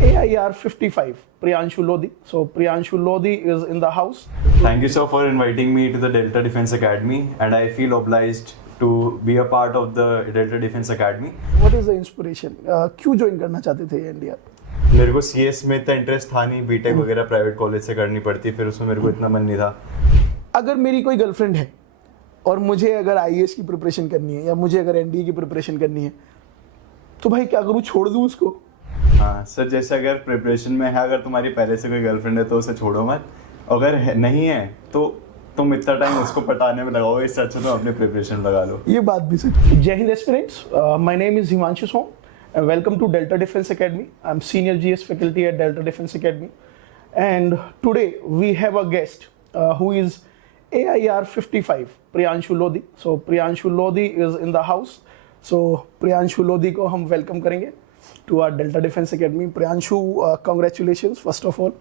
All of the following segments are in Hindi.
AIR 55, Priyanshu Lodhi. So Priyanshu Lodhi is in the house. Thank you, sir, for inviting me to the Delta Defense Academy, and I feel obliged to be a part of the Delta Defense Academy. What is the inspiration? क्यों ज्वाइन करना चाहते थे इंडिया? मेरे को CS में इतना इंटरेस्ट था नहीं, बीटेक वगैरह प्राइवेट कॉलेज से करनी पड़ती, फिर उसमें मेरे को इतना मन नहीं था। अगर मेरी कोई गर्लफ्रेंड है और मुझे अगर IAS की प्रिपरेशन करनी है या मुझे अगर NDA की प्रिपरेशन करनी है तो भाई क्या करूँ, छोड़ दूँ उसको? हाँ सर, जैसे अगर प्रिपरेशन में है, अगर तुम्हारी पहले से कोई गर्लफ्रेंड है तो उसे छोड़ो मत, अगर नहीं है तो तुम इतना टाइम उसको पटाने में लगाओ, इससे अच्छा तो अपने प्रिपरेशन लगा लो। ये बात भी सही। जय हिंद aspirants, my name is Himanshu Som and welcome to Delta Defense Academy. I'm senior GS faculty at Delta Defense Academy, and today we have a guest who is AIR 55, Priyanshu Lodhi. So Priyanshu Lodhi is in the house. So Priyanshu Lodhi को हम welcome करेंगे to our Delta Defense Academy. Priyanshu, congratulations first of all.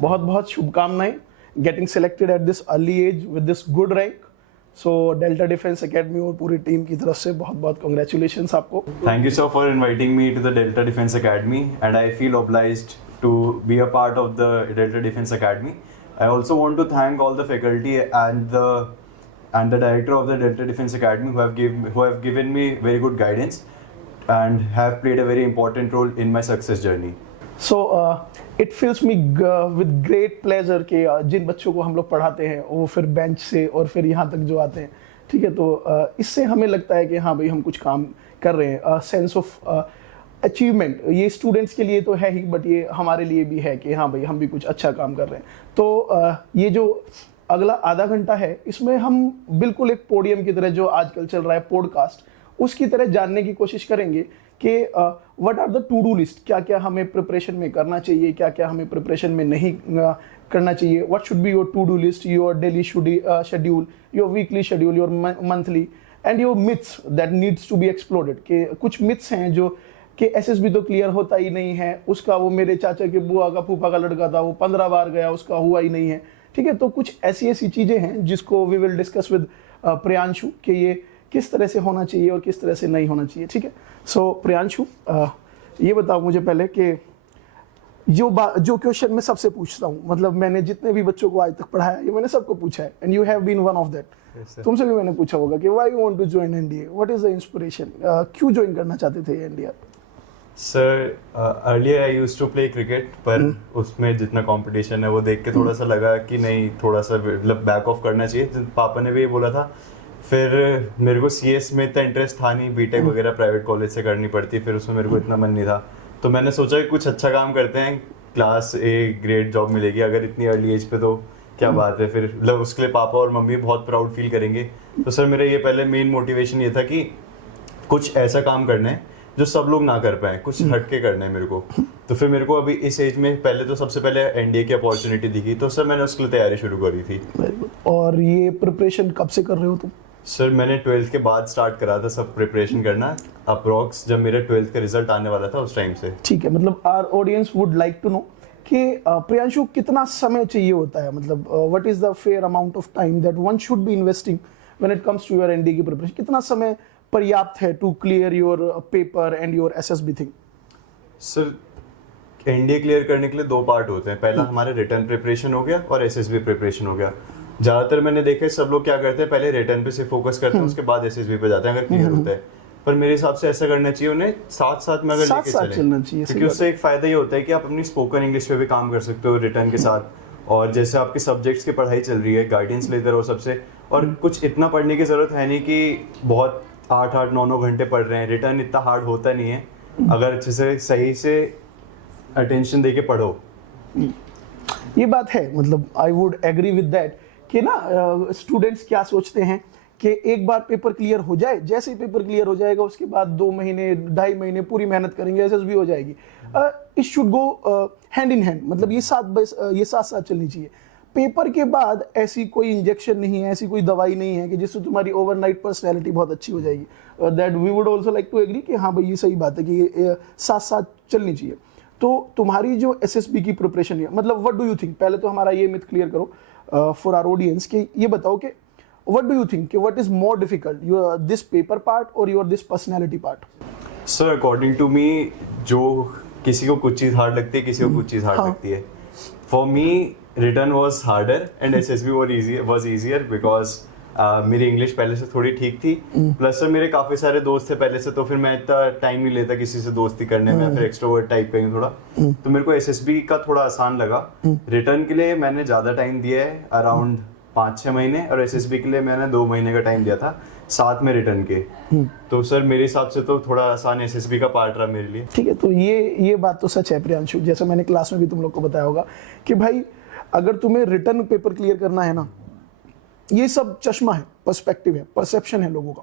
बहुत बहुत शुभकामनाएं getting selected at this early age with this good rank. So Delta Defense Academy और पूरी टीम की तरफ से बहुत बहुत congratulations आपको. Thank you, sir, for inviting me to the Delta Defense Academy, and I feel obliged to be a part of the Delta Defense Academy. I also want to thank all the faculty and the director of the Delta Defense Academy who have given me very good guidance and have played a very important role in my success journey. So it fills me with great pleasure कि जिन बच्चों को हम लोग पढ़ाते हैं वो फिर बेंच से और फिर यहाँ तक जो आते हैं, ठीक है, तो इससे हमें लगता है कि हाँ भाई हम कुछ काम कर रहे हैं। सेंस ऑफ अचीवमेंट ये स्टूडेंट्स के लिए तो है ही, बट ये हमारे लिए भी है कि हाँ भाई हम भी कुछ अच्छा काम कर रहे हैं। तो ये जो अगला आधा घंटा है इसमें हम बिल्कुल एक पोडियम की तरह, जो आजकल चल रहा है पॉडकास्ट, उसकी तरह जानने की कोशिश करेंगे कि what are the to do list, क्या क्या हमें प्रिपरेशन में करना चाहिए, क्या क्या हमें प्रिपरेशन में नहीं करना चाहिए, what should be your to do list, your daily schedule, your weekly schedule, your monthly, and your myths that needs to be explored. कि कुछ मिथ्स हैं जो कि SSB तो क्लियर होता ही नहीं है, उसका वो मेरे चाचा के बुआ का फूफा का लड़का था, वो 15 बार गया, उसका हुआ ही नहीं है, ठीक है। तो कुछ ऐसी चीज़ें हैं जिसको we will discuss with Priyanshu कि ये किस तरह से होना चाहिए और किस तरह से नहीं होना चाहिए, ठीक है। सो प्रियांशु, ये बताओ मुझे पहले कि जो क्वेश्चन मैं सबसे पूछता हूँ, मतलब मैंने जितने भी बच्चों को आज तक पढ़ाया ये मैंने सबको पूछा है, and you have been one of that. तुमसे भी मैंने पूछा होगा कि why you want to join NDA, what is the inspiration, क्यों ज्वाइन करना चाहते थे India? Sir, earlier I used to play cricket, पर उसमें जितना कंपटीशन है वो देख के थोड़ा सा लगा कि नहीं, थोड़ा सा मतलब बैक ऑफ करना चाहिए। पापा ने भी ये बोला था। फिर मेरे को CS में इतना इंटरेस्ट था नहीं, बीटेक वगैरह प्राइवेट कॉलेज से करनी पड़ती, फिर उसमें मेरे को इतना मन नहीं था। तो मैंने सोचा कि कुछ अच्छा काम करते हैं, क्लास A ग्रेड जॉब मिलेगी अगर इतनी अर्ली एज पे, तो क्या बात है। फिर मतलब उसके लिए पापा और मम्मी बहुत प्राउड फील करेंगे। तो सर मेरा ये पहले मेन मोटिवेशन ये था कि कुछ ऐसा काम करना है जो सब लोग ना कर पाए, कुछ हटके करना है मेरे को। तो फिर मेरे को अभी इस एज में पहले तो सबसे पहले NDA की अपॉर्चुनिटी दिखी, तो सर मैंने उसके लिए तैयारी शुरू करी थी। और ये प्रिपरेशन कब से कर रहे हो तुम? सर मैंने 12th के बाद स्टार्ट करा था सब प्रिपरेशन करना, अप्रॉक्स जब मेरे 12th का रिजल्ट आने वाला था उस टाइम से। ठीक है, मतलब our audience would like to know कि प्रियांशु कितना समय चाहिए होता है, मतलब what is the fair amount of time that one should be investing when it comes to your NDA की प्रिपरेशन? कितना समय पर्याप्त है to clear your paper and your SSB thing? Sir NDA clear करने के लिए 2 पार्ट होते हैं, पहला हमारे रिटर्न प्रिपरेशन हो गया और SSB प्रिपरेशन हो गया। ज्यादातर मैंने देखा है सब लोग क्या करते हैं, पहले रिटर्न पे से फोकस करते हैं, उसके बाद SSB पे जाते हैं अगर क्लियर होता है। पर मेरे हिसाब से ऐसा करना चाहिए, उन्हें साथ साथ में अगर लेके चलना चाहिए, क्योंकि उससे एक फायदा ये होता है कि आप अपनी स्पोकन इंग्लिश पे भी काम कर सकते हो रिटर्न के साथ। और जैसे आपके सब्जेक्ट्स की पढ़ाई चल रही है, गाइडेंस लेते रहो सबसे, और कुछ इतना पढ़ने की जरूरत है नहीं कि बहुत 8-8, 9-9 घंटे पढ़ रहे हैं। रिटर्न इतना हार्ड होता नहीं है अगर अच्छे से सही से अटेंशन देके पढ़ो। ये बात है, मतलब I would agree with that कि ना स्टूडेंट्स क्या सोचते हैं कि एक बार पेपर क्लियर हो जाए, जैसे ही पेपर क्लियर हो जाएगा उसके बाद 2 महीने 2.5 महीने पूरी मेहनत करेंगे, SSB हो जाएगी। It should go hand in hand, मतलब ये साथ साथ चलनी चाहिए। पेपर के बाद ऐसी कोई इंजेक्शन नहीं है, ऐसी कोई दवाई नहीं है कि जिससे तुम्हारी ओवरनाइट पर्सनैलिटी बहुत अच्छी हो जाएगी। That we would also like to agree कि हाँ भाई ये सही बात है कि ये साथ साथ चलनी चाहिए। तो तुम्हारी जो SSB की प्रिपरेशन है, मतलब व्हाट डू यू थिंक, पहले तो हमारा ये मिथ क्लियर करो फॉर आवर ऑडियंस कि ये बताओ कि व्हाट डू यू थिंक कि what is more difficult, your this paper part और your this personality part? Sir according to me जो किसी को कुछ चीज़ हार्ड लगती है, किसी को कुछ चीज़ हार्ड हाँ. लगती है. For me return was harder and SSB was easier because मेरी इंग्लिश पहले से थोड़ी ठीक थी. प्लस सर मेरे काफ़ी सारे दोस्त थे पहले से, तो फिर मैं इतना टाइम नहीं लेता किसी से दोस्ती करने में, फिर एक्सट्रोवर्ट टाइप का हूँ थोड़ा. तो मेरे को एसएसबी का थोड़ा आसान लगा. रिटर्न के लिए मैंने ज़्यादा टाइम दिया है, अराउंड 5-6 महीने, और एसएसबी के लिए मैंने 2 महीने का टाइम दिया था साथ में रिटर्न के. तो सर मेरे हिसाब से तो थोड़ा आसान एसएसबी का पार्ट रहा मेरे लिए. ठीक है, तो ये बात तो सच है प्रियांशु, जैसा मैंने क्लास में भी तुम लोग को बताया होगा कि भाई अगर तुम्हें रिटर्न पेपर क्लियर करना है ना, ये सब चश्मा है, पर्सपेक्टिव है, परसेप्शन है लोगों का.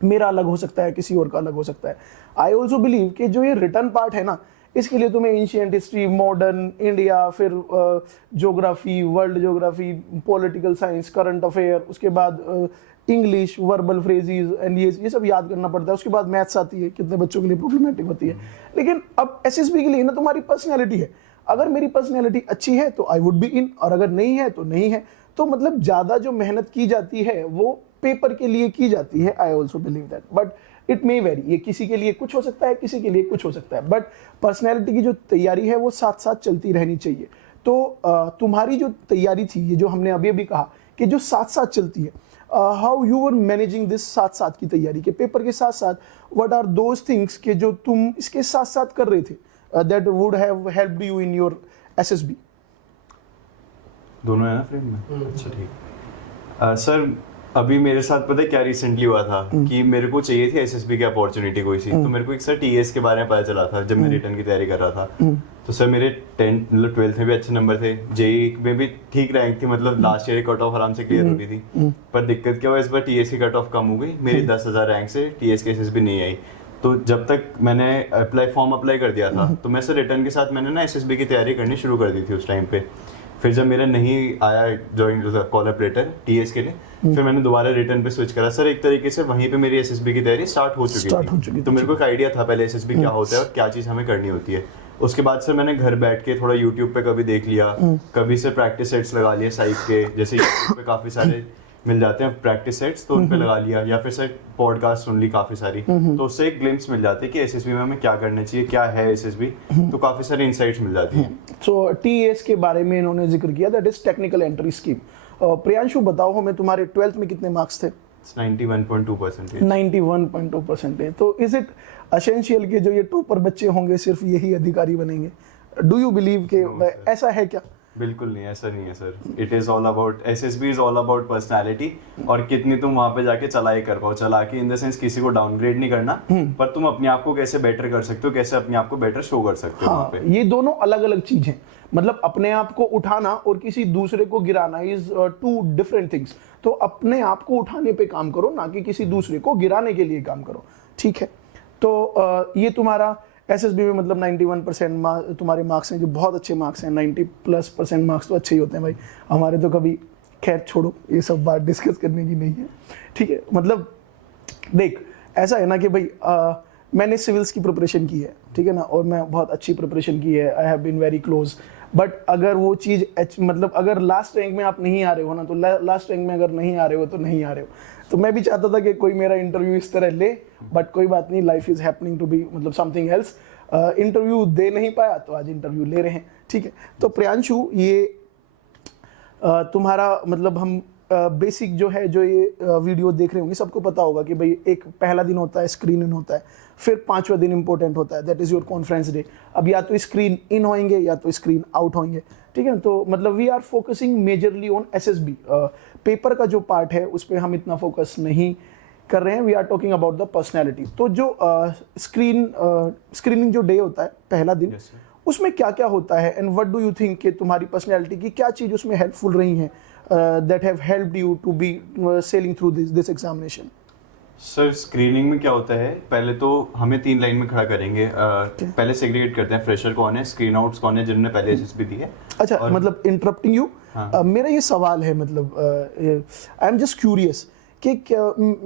मेरा अलग हो सकता है, किसी और का अलग हो सकता है. आई ऑल्सो बिलीव कि जो ये रिटर्न पार्ट है ना, इसके लिए तुम्हें एंशिएंट हिस्ट्री, मॉडर्न इंडिया, फिर geography, world geography, political science, current affair, उसके बाद इंग्लिश, वर्बल फ्रेजेस एंड ये सब याद करना पड़ता है. उसके बाद मैथ्स आती है, कितने बच्चों के लिए प्रॉब्लमेटिक होती है. लेकिन अब एसएसबी के लिए ना तुम्हारी पर्सनैलिटी है. अगर मेरी पर्सनैलिटी अच्छी है तो आई वुड बी इन, और अगर नहीं है तो नहीं है. तो मतलब ज़्यादा जो मेहनत की जाती है वो पेपर के लिए की जाती है. I also believe that, but it may very. ये किसी के लिए कुछ हो सकता है, किसी के लिए कुछ हो सकता है, बट पर्सनैलिटी की जो तैयारी है वो साथ साथ चलती रहनी चाहिए. तो तुम्हारी जो तैयारी थी, ये जो हमने अभी अभी कहा कि जो साथ साथ चलती है, how you were managing this साथ साथ की तैयारी के पेपर के साथ साथ, व्हाट आर दोज थिंग्स के जो तुम इसके साथ साथ कर रहे थे that would have helped you in your SSB? दोनों है ना फ्रेम में? अच्छा ठीक. सर अभी मेरे साथ पता है क्या रिसेंटली हुआ था कि मेरे को चाहिए थी एसएसबी की अपॉर्चुनिटी कोई सी. तो मेरे को एक सर टीएस के बारे में पता चला था जब मैं रिटर्न की तैयारी कर रहा था. तो सर मेरे 12th में भी अच्छे नंबर थे, जेई में भी ठीक रैंक थी, मतलब लास्ट ईयर कट ऑफ आराम से क्लियर हो रही थी. पर दिक्कत क्या हुआ, इस बार टीएस की कट ऑफ कम हो गई. मेरी 10,000 रैंक से टीएस की एसएसबी नहीं आई. तो जब तक मैंने फॉर्म अप्लाई कर दिया था, तो मैं सर रिटर्न के साथ मैंने ना एसएसबी की तैयारी करनी शुरू कर दी थी उस टाइम पे. फिर जब मेरा नहीं आया join call up letter TS के लिए, फिर मैंने दोबारा रिटर्न पे स्विच करा. सर एक तरीके से वहीं पे मेरी एसएसबी की तैयारी स्टार्ट हो चुकी थी. तो मेरे को एक आइडिया था पहले एसएसबी क्या होता है और क्या चीज़ हमें करनी होती है. उसके बाद सर मैंने घर बैठ के थोड़ा यूट्यूब पे कभी देख लिया, कभी से प्रैक्टिस सेट्स लगा लिए साइट के, जैसे यूट्यूब पे काफ़ी सारे मिल जाते हैं प्रैक्टिस सेट्स, तो उन पे लगा लिया, या फिर सर पॉडकास्ट सुन ली काफ़ी सारी. तो उससे एक ग्लिम्स मिल जाती है कि एसएसबी में हमें क्या करना चाहिए, क्या है एसएसबी. तो काफ़ी सारी इनसाइट्स मिल जाती हैं. सो टीएस के बारे में इन्होंने जिक्र किया, that is technical entry scheme. Priyanshu बताओ हमें, तुम्हारे 12th में कितने मार्क्स थे? 91.2%. 91.2% है. तो इज इट एसेंशियल कि जो ये टॉपर बच्चे होंगे सिर्फ यही अधिकारी बनेंगे? डू यू बिलीव कि ऐसा है क्या? बिल्कुल नहीं, ऐसा नहीं है sir. It is all about, SSB is all about personality. और कितनी तुम वहां पे जाके चलाई कर पाओ. चला के इन द सेंस किसी को डाउनग्रेड नहीं करना, पर तुम अपने आप को कैसे बेटर कर सकते हो, कैसे अपने आप को बेटर शो कर सकते हो. हाँ, वहां पे ये दोनों अलग अलग चीज हैं. मतलब अपने आप को उठाना और किसी दूसरे को गिराना इज टू डिफरेंट थिंग्स. तो अपने आप को उठाने पे काम करो, ना कि किसी दूसरे को गिराने के लिए काम करो. ठीक है, तो ये तुम्हारा एसएसबी में मतलब 91% तुम्हारे मार्क्स हैं, जो बहुत अच्छे मार्क्स हैं. 90+% मार्क्स तो अच्छे ही होते हैं भाई. हमारे तो कभी, खैर छोड़ो, ये सब बात डिस्कस करने की नहीं है. ठीक है, मतलब देख ऐसा है ना कि भाई मैंने सिविल्स की प्रिपरेशन की है, ठीक है ना, और मैं बहुत अच्छी प्रिपरेशन की है. I have been very close. But अगर वो चीज़ मतलब अगर लास्ट रैंक में आप नहीं आ रहे हो ना, तो लास्ट रैंक में अगर नहीं आ रहे हो तो नहीं आ रहे हो. तो मैं भी चाहता था कि कोई मेरा इंटरव्यू इस तरह ले, बट कोई बात नहीं, life is happening to be मतलब समथिंग एल्स. इंटरव्यू दे नहीं पाया तो आज इंटरव्यू ले रहे हैं. ठीक है, तो प्रियांशु ये तुम्हारा मतलब हम बेसिक जो है, जो ये वीडियो देख रहे होंगे सबको पता होगा कि भाई एक पहला दिन होता है स्क्रीन इन होता है, फिर 5वां दिन इंपॉर्टेंट होता है, that is your conference day. अब या तो स्क्रीन इन होंगे या तो स्क्रीन आउट होंगे. ठीक है, तो मतलब we are focusing majorly on SSB. Paper का जो पार्ट है उस पर हम इतना फोकस नहीं कर रहे हैं. We are talking about the personality. तो जो स्क्रीनिंग जो डे होता है पहला दिन, उसमें क्या क्या होता है and what do you think कि तुम्हारी पर्सनैलिटी की क्या चीज़ उसमें हेल्पफुल रही हैं that have helped you to be sailing through this examination? Sir screening में क्या होता है, पहले तो हमें 3 लाइन में खड़ा करेंगे. पहले सेग्रीगेट करते हैं फ्रेशर कौन है, स्क्रीन आउट्स कौन है जिन्होंने पहले एसएसबी दी है. अच्छा, मतलब इंटरप्टिंग यू, मेरा ये सवाल है, मतलब आई एम जस्ट क्यूरियस कि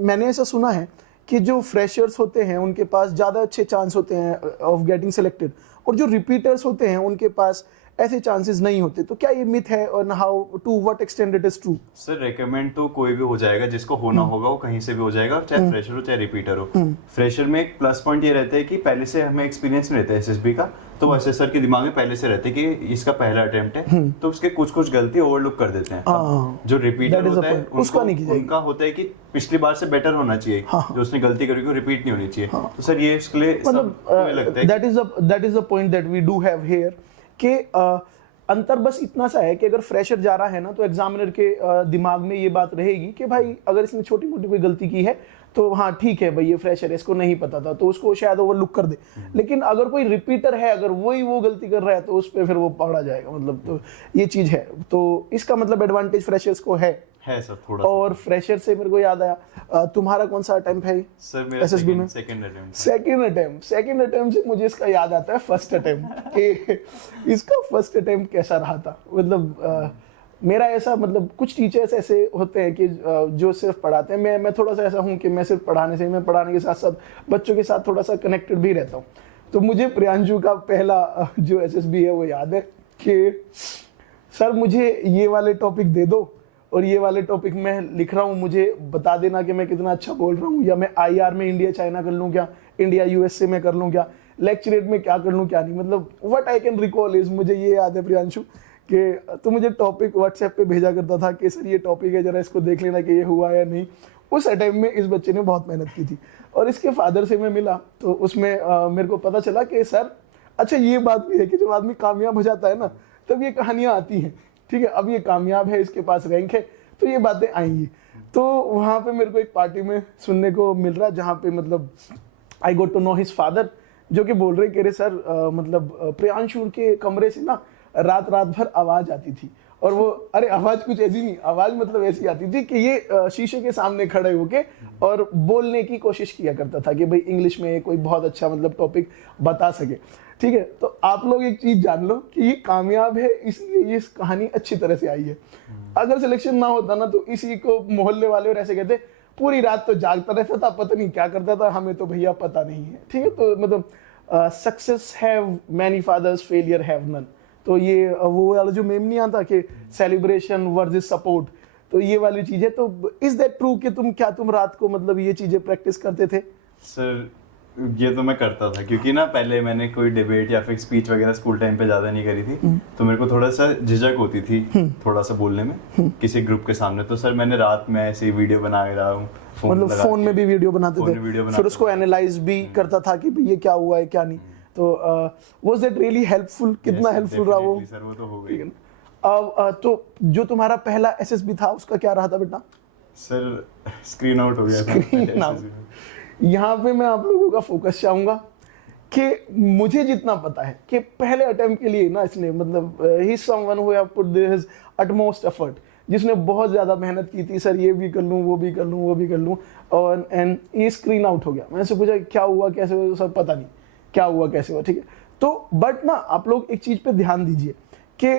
मैंने ऐसा सुना है कि जो फ्रेशर्स होते हैं उनके पास ज़्यादा अच्छे चांस होते हैं ऑफ गेटिंग सेलेक्टेड, और जो रिपीटर्स होते हैं उनके पास ऐसे चांसेस नहीं होते, तो क्या ये मिथ है और how to what extent it is true? Sir recommend तो कोई भी हो जाएगा, जिसको होना होगा वो कहीं से भी हो जाएगा, चाहे फ्रेशर हो चाहे रिपीटर हो। फ्रेशर में एक प्लस पॉइंट ये रहता है कि पहले से हमें एक्सपीरियंस नहीं रहता है एसएसबी का, तो असेसर के दिमाग में पहले से रहता है कि इसका पहला अटेम्प्ट है, तो उसके कुछ कुछ गलती ओवरलुक कर देते हैं। जो रिपीटर होता है उनका होता है कि पिछली बार से बेटर होना चाहिए, जो उसने गलती करी वो रिपीट नहीं होनी चाहिए। तो सर ये इसके लिए लगता है that is the point that we do have here कि अंतर बस इतना सा है कि अगर फ्रेशर जा रहा है ना, तो एग्जामिनर के दिमाग में ये बात रहेगी कि भाई अगर इसने छोटी मोटी कोई गलती की है तो हाँ ठीक है भाई ये फ्रेशर है, इसको नहीं पता था, तो उसको शायद ओवरलुक कर दे। लेकिन अगर कोई रिपीटर है, अगर वही वो गलती कर रहा है, तो उस पर फिर वो पकड़ा जाएगा, मतलब तो ये चीज है। तो इसका मतलब एडवांटेज फ्रेशर्स को है सर थोड़ा। और फ्रेशर से मेरे को याद आया, तुम्हारा कौन सा अटेम्प्ट है सर? मेरा एसएसबी में सेकंड अटेम्प्ट से मुझे इसका याद आता है फर्स्ट अटेम्प्ट कि इसका फर्स्ट अटेम्प्ट कैसा रहा था। मतलब मेरा ऐसा, मतलब कुछ टीचर्स ऐसे होते हैं कि जो सिर्फ पढ़ाते हैं, मैं थोड़ा सा ऐसा हूँ कि मैं सिर्फ मैं पढ़ाने के साथ साथ बच्चों के साथ थोड़ा सा कनेक्टेड भी रहता हूँ। तो मुझे प्रियांशु का पहला जो एसएसबी है वो याद है कि सर मुझे ये वाले टॉपिक दे दो और ये वाले टॉपिक मैं लिख रहा हूँ, मुझे बता देना कि मैं कितना अच्छा बोल रहा हूँ, या मैं आईआर में इंडिया चाइना कर लूँ क्या, इंडिया यूएसए में कर लूँ क्या, लेक्चरेट में क्या कर लूँ क्या नहीं। मतलब what I can recall is, मुझे ये याद है प्रियांशु कि तू मुझे टॉपिक व्हाट्सएप पे भेजा करता था कि सर ये टॉपिक है, जरा इसको देख लेना कि ये हुआ या नहीं। उस टाइम में इस बच्चे ने बहुत मेहनत की थी, और इसके फादर से मैं मिला तो उसमें मेरे को पता चला कि सर अच्छा ये बात भी है कि जब आदमी कामयाब हो जाता है ना, तब ये कहानियाँ आती हैं। ठीक है, अब ये कामयाब है, इसके पास रैंक है, तो ये बातें आएंगी। तो वहाँ पे मेरे को एक पार्टी में सुनने को मिल रहा, जहाँ पे मतलब I got to know his father, जो कि बोल रहे कि अरे सर मतलब प्रियांशु के कमरे से ना रात भर आवाज आती थी, और वो अरे आवाज कुछ ऐसी नहीं, आवाज मतलब ऐसी आती थी कि ये शीशे के सामने खड़े होके और बोलने की कोशिश किया करता था कि भाई इंग्लिश में कोई बहुत अच्छा मतलब टॉपिक बता सके। ठीक है, तो आप लोग एक चीज जान लो कि ये कामयाब है, इसलिए ये कहानी अच्छी तरह से आई है। अगर सिलेक्शन ना होता ना, तो इसी को मोहल्ले वाले और ऐसे कहते पूरी रात तो जागता रहता था, पता नहीं क्या करता था, हमें तो भैया पता नहीं है। ठीक है, तो मतलब success have many fathers, failure have none. तो ये वो वाला जो मेम नहीं आता कि सेलिब्रेशन वर्सेस सपोर्ट, तो ये वाली चीज है। तो इज दैट ट्रू कि तुम रात को मतलब ये चीजें प्रैक्टिस करते थे? सर ये तो मैं करता था, क्योंकि ना पहले मैंने कोई डिबेट या फिर स्पीच वगैरह स्कूल टाइम पे ज्यादा नहीं करी थी, तो मेरे को थोड़ा सा झिझक होती थी थोड़ा सा बोलने में किसी ग्रुप के सामने। तो सर मैंने रात में ऐसे वीडियो बना रहा हूँ, मतलब फोन में भी वीडियो बनाते थे, फिर उसको एनालाइज भी करता था कि ये क्या हुआ है क्या नहीं। तो वाज दैट रियली हेल्पफुल? कितना हेल्पफुल रहा वो? सर वो तो हो गई। तो जो तुम्हारा पहला एसएसबी था उसका क्या रहा था बेटा? सर स्क्रीन आउट हो गया था। यहाँ पे मैं आप लोगों का फोकस चाहूंगा कि मुझे जितना पता है कि पहले अटेम्प्ट के लिए ना इसने मतलब he is someone who have put his utmost effort, जिसने बहुत ज्यादा मेहनत की थी, सर ये भी कर लूँ, वो भी कर लूँ, वो भी कर लूँ, और एंड ये स्क्रीन आउट हो गया। मैंने से पूछा क्या हुआ कैसे हुआ, सब पता नहीं क्या हुआ कैसे हुआ। ठीक है, तो बट ना आप लोग एक चीज पे ध्यान दीजिए कि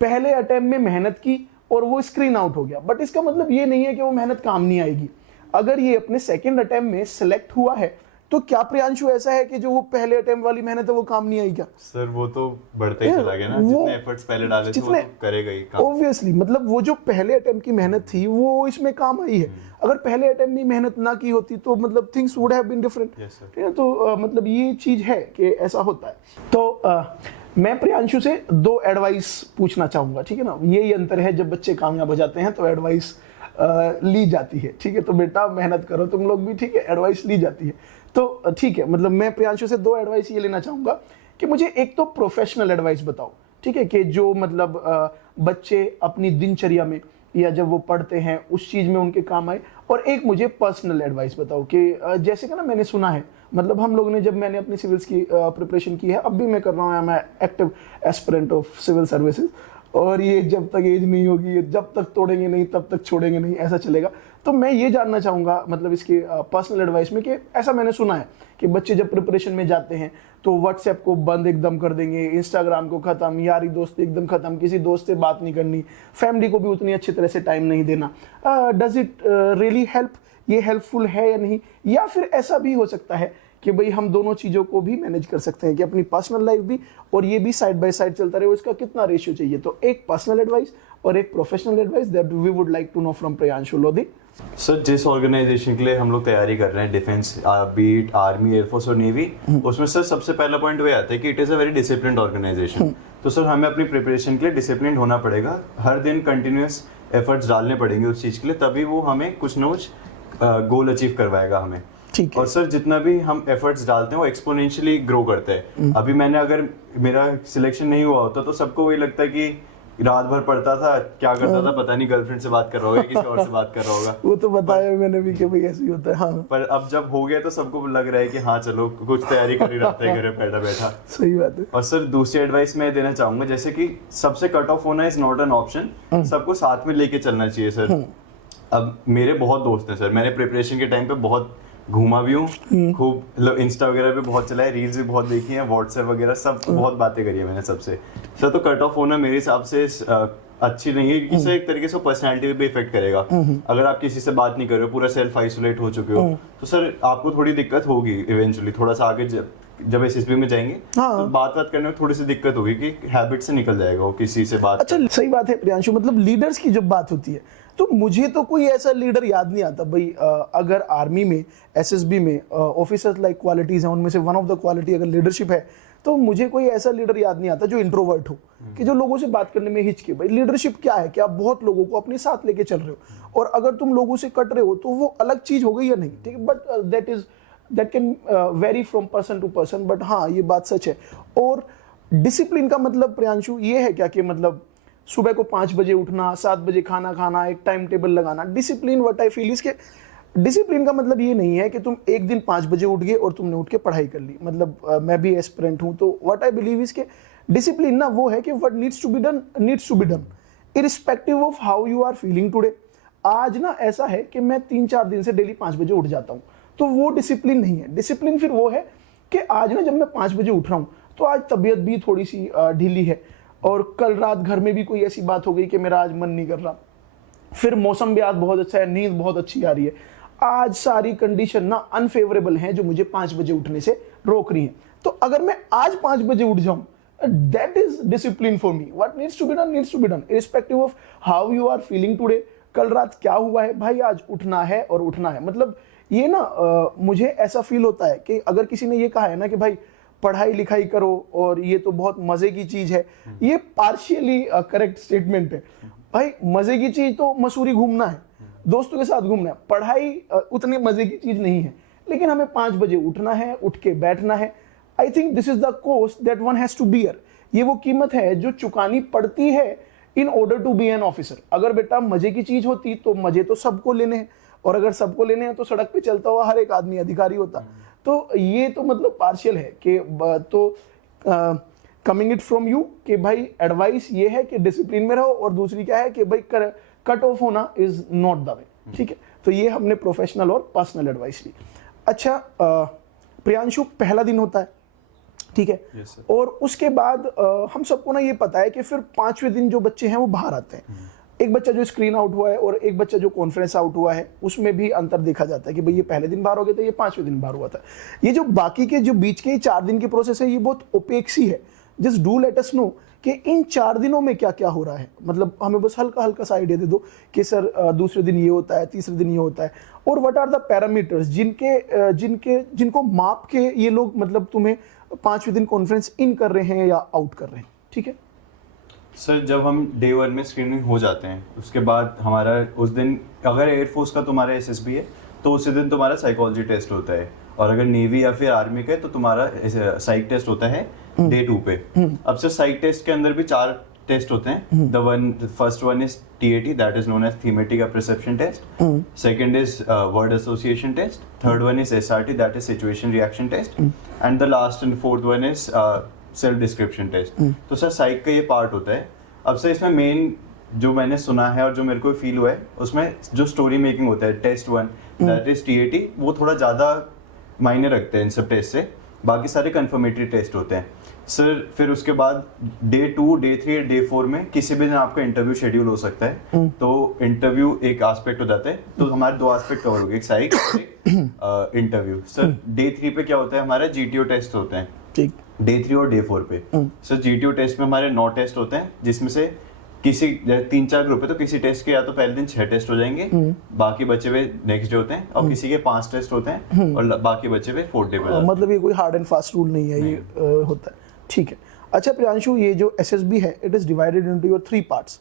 पहले अटेम्प्ट में मेहनत की और वो स्क्रीन आउट हो गया, बट इसका मतलब ये नहीं है कि वो मेहनत काम नहीं आएगी। अगर ये अपने सेकंड अटेम्प्ट में सिलेक्ट हुआ है, तो क्या प्रियांशु ऐसा है कि जो वो पहले अटेम्प्ट वाली मेहनत है वो काम नहीं आई क्या? सर वो तो बढ़ता ही चला गया ना, जितने एफर्ट्स पहले डाले थे वो तो करेगा ही काम। ऑब्वियसली, मतलब वो जो पहले अटेम्प्ट की मेहनत थी वो इसमें काम आई है। अगर पहले अटेम्प्ट में मेहनत ना की होती तो मतलब things would have been different. ठीक है, तो मतलब ये चीज है कि ऐसा होता है। तो मैं प्रियांशु से 2 एडवाइस पूछना चाहूंगा। ठीक है ना, यही अंतर है, जब बच्चे कामयाब हो जाते हैं तो एडवाइस ली जाती है। ठीक है, तो बेटा मेहनत करो तुम लोग भी। ठीक है, एडवाइस ली जाती है। तो ठीक है, मतलब मैं प्रियांशु से 2 एडवाइस ये लेना चाहूंगा कि मुझे एक तो प्रोफेशनल एडवाइस बताओ। ठीक है, कि जो मतलब बच्चे अपनी दिनचर्या में या जब वो पढ़ते हैं उस चीज में उनके काम आए, और एक मुझे पर्सनल एडवाइस बताओ कि जैसे कि ना मैंने सुना है, मतलब हम लोग ने जब मैंने अपनी सिविल्स की प्रिपरेशन की है, अब भी मैं कर रहा हूँ, I am active aspirant of civil services, और ये जब तक एज नहीं होगी, जब तक तोड़ेंगे नहीं तब तक छोड़ेंगे नहीं, ऐसा चलेगा। तो मैं ये जानना चाहूँगा मतलब इसके पर्सनल एडवाइस में कि ऐसा मैंने सुना है कि बच्चे जब प्रिपरेशन में जाते हैं तो व्हाट्सएप को बंद एकदम कर देंगे, इंस्टाग्राम को खत्म, यारी दोस्ती एकदम खत्म, किसी दोस्त से बात नहीं करनी, फैमिली को भी उतनी अच्छी तरह से टाइम नहीं देना। Does it really help? ये हेल्पफुल है या नहीं? या फिर ऐसा भी हो सकता है कि भाई हम दोनों चीज़ों को भी मैनेज कर सकते हैं, कि अपनी पर्सनल लाइफ भी और ये भी साइड बाय साइड चलता रहे, इसका कितना रेशियो चाहिए। तो एक पर्सनल एडवाइस और एक professional advice that we would like to know from Priyanshu Lodhi. Sir जिस ऑर्गेनाइजेशन के लिए हम लोग तैयारी कर रहे हैं, डिफेंस, बीट, आर्मी, एयरफोर्स और नेवी, उसमें सर सबसे पहला पॉइंट वही आता है कि it is a very disciplined organisation. तो सर हमें अपनी प्रिपरेशन के लिए डिसिप्लिन होना पड़ेगा, हर दिन कंटिन्यूस एफर्ट्स डालने पड़ेंगे उस चीज़ के लिए, तभी वो हमें कुछ न कुछ गोल अचीव करवाएगा हमें। ठीक है। और सर जितना भी हम एफर्ट्स डालते हैं वो एक्सपोनेंशियली ग्रो करते हैं। अभी मैंने अगर मेरा सिलेक्शन नहीं हुआ होता तो सबको वही लगता है कि रात भर पढ़ता था, क्या करता था पता नहीं, गर्लफ्रेंड से बात कर रहा होगा, किसी और से बात कर रहा होगा। वो तो बताया मैंने भी कि भाई ऐसे ही होता है। हाँ, पर अब जब हो गया तो सबको लग रहा है कि हाँ चलो कुछ तैयारी कर ही रहता है घर बैठा बैठा। सही बात है। और सर दूसरी एडवाइस मैं देना चाहूंगा, जैसे कि सबसे कट ऑफ होना इज नॉट एन ऑप्शन, सबको साथ में लेके चलना चाहिए सर। अब मेरे बहुत दोस्त हैं सर, मैंने प्रिपरेशन के टाइम पे बहुत घूमा भी हूँ, खूब मतलब इंस्टा वगैरह पे बहुत चला है, रील्स भी बहुत देखी हैं, व्हाट्सएप वगैरह सब बहुत बातें करी है मैंने सबसे। सर तो कट ऑफ होना मेरे हिसाब से अच्छी नहीं है, क्योंकि इससे एक तरीके से पर्सनैलिटी पे भी इफेक्ट करेगा। अगर आप किसी से बात नहीं कर रहे हो, पूरा सेल्फ आइसोलेट हो चुके हो, तो सर आपको थोड़ी दिक्कत होगी इवेंचुअली, थोड़ा सा आगे जब एसएसबी में जाएंगे तो बात करने में थोड़ी सी दिक्कत होगी कि हैबिट से निकल जाएगा वो किसी से बात। अच्छा, सही बात है प्रियांशु। मतलब लीडर्स की जब बात होती है तो मुझे तो कोई ऐसा लीडर याद नहीं आता भाई। अगर आर्मी में, एसएसबी में ऑफिसर्स लाइक क्वालिटीज हैं, उनमें से वन ऑफ द क्वालिटी अगर लीडरशिप है, तो मुझे कोई ऐसा लीडर याद नहीं आता जो इंट्रोवर्ट हो, कि जो लोगों से बात करने में हिचके। भाई लीडरशिप क्या है कि आप बहुत लोगों को अपने साथ लेके चल रहे हो, और अगर तुम लोगों से कट रहे हो तो वो अलग चीज हो गई या नहीं, ठीक है। But that can vary from person to person, but हाँ ये बात सच है। और डिसिप्लिन का मतलब प्रियांशु ये है क्या कि मतलब सुबह को 5 बजे उठना, 7 बजे खाना खाना, एक टाइम टेबल लगाना। डिसिप्लिन व्हाट आई फील इसके डिसिप्लिन का मतलब ये नहीं है कि तुम एक दिन 5 बजे उठ गए और तुमने उठ के पढ़ाई कर ली। मतलब मैं भी एस्पिरेंट हूँ, तो व्हाट आई बिलीव इसके डिसिप्लिन ना वो है कि what needs to be done irrespective of how you are feeling today. आज ना ऐसा है कि मैं 3-4 दिन से डेली 5 बजे उठ जाता हूँ, तो वो डिसिप्लिन नहीं है। डिसिप्लिन फिर वो है कि आज ना जब मैं 5 बजे उठ रहा हूँ तो आज तबीयत भी थोड़ी सी ढीली है, और कल रात घर में भी कोई ऐसी बात हो गई कि मेरा आज मन नहीं कर रहा, फिर मौसम भी आज बहुत अच्छा है, नींद बहुत अच्छी आ रही है, आज सारी कंडीशन ना अनफेवरेबल है जो मुझे 5 बजे उठने से रोक रही है। तो अगर मैं आज 5 बजे उठ जाऊं, that is discipline for me. What needs to be done irrespective of how you are feeling today. कल रात क्या हुआ है भाई, आज उठना है और उठना है। मतलब ये ना मुझे ऐसा फील होता है कि अगर किसी ने ये कहा है ना कि भाई पढ़ाई लिखाई करो और ये तो बहुत मजे की चीज है, ये पार्शियली करेक्ट स्टेटमेंट है। भाई मजे की चीज तो मसूरी घूमना है, दोस्तों के साथ घूमना है, पढ़ाई उतने मजे की चीज नहीं है। लेकिन हमें 5 बजे उठना है, उठ के बैठना है। I think this is the cost that one has to bear. ये वो कीमत है जो चुकानी पड़ती है in order to be an officer. अगर बेटा मजे की चीज होती तो मजे तो सबको लेने हैं, और अगर सबको लेने हैं तो सड़क पे चलता हुआ हर एक आदमी अधिकारी होता। तो ये तो मतलब पार्शियल है कि तो कमिंग इट फ्रॉम यू कि भाई एडवाइस ये है कि डिसिप्लिन में रहो, और दूसरी क्या है कि भाई कट ऑफ होना इज नॉट द वे। ठीक है, तो ये हमने प्रोफेशनल और पर्सनल एडवाइस ली। अच्छा प्रियांशु, पहला दिन होता है, ठीक है, yes, और उसके बाद हम सबको ना ये पता है कि फिर 5वें दिन जो बच्चे हैं वो बाहर आते हैं। एक बच्चा जो स्क्रीन आउट हुआ है और एक बच्चा जो कॉन्फ्रेंस आउट हुआ है, उसमें भी अंतर देखा जाता है कि भाई ये पहले दिन बाहर हो गया था, ये 5वें दिन बाहर हुआ था। ये जो बाकी के जो बीच के 4 दिन की प्रोसेस है, ये बहुत ओपेक सी है। Just do let us know कि इन 4 दिनों में क्या क्या हो रहा है। मतलब हमें बस हल्का हल्का सा आइडिया दे दो कि सर दूसरे दिन ये होता है, तीसरे दिन ये होता है, और व्हाट आर द पैरामीटर्स जिनको माप के ये लोग मतलब तुम्हें 5वें दिन कॉन्फ्रेंस इन कर रहे हैं या आउट कर रहे हैं। ठीक है सर, जब हम डे 1 में स्क्रीनिंग हो जाते हैं, उसके बाद हमारा उस दिन अगर एयरफोर्स का तुम्हारा एसएसबी है तो उसी दिन तुम्हारा साइकोलॉजी टेस्ट होता है, और अगर नेवी या फिर आर्मी का है तो तुम्हारा साइक टेस्ट होता है डे 2 पे। अब सर साइक टेस्ट के अंदर भी 4 टेस्ट होते हैं। The first one is TAT, that is known as thematic perception test. Second is word association test. Third one is SRT, that is situation reaction test. And the last and fourth one is self description test. तो सर साइक का ये पार्ट होता है। अब सर इसमें मेन जो मैंने सुना है और जो मेरे को फील हुआ है, उसमें जो स्टोरी मेकिंग होता है टेस्ट 1 दैट इज TAT, वो थोड़ा ज़्यादा मायने रखते हैं इन सब टेस्ट से। बाकी सारे कंफर्मेटरी टेस्ट होते हैं। सर फिर उसके बाद डे 2, डे 3, डे 4 में किसी भी दिन आपका इंटरव्यू शेड्यूल हो सकता है। तो इंटरव्यू एक एस्पेक्ट हो जाता है, तो हमारे 2 एस्पेक्ट कवर हो गए, एक साइक इंटरव्यू। सर डे 3 पे क्या होता है, हमारा जीटीओ टेस्ट होते हैं। ठीक। डे 3 और डे 4 पे सर जीटीओ टेस्ट में हमारे 9 टेस्ट होते हैं, जिसमें से किसी 3-4 ग्रुप है तो किसी टेस्ट के या तो पहले दिन 6 टेस्ट हो जाएंगे, बाकी बचे हुए नेक्स्ट डे होते हैं, और किसी के 5 टेस्ट होते हैं और बाकी बचे हुए 4th डे पे। मतलब ये कोई हार्ड एंड फास्ट रूल नहीं है, ये होता है। ठीक है। अच्छा प्रियांशु, ये जो एसएसबी है it is divided into your 3 parts.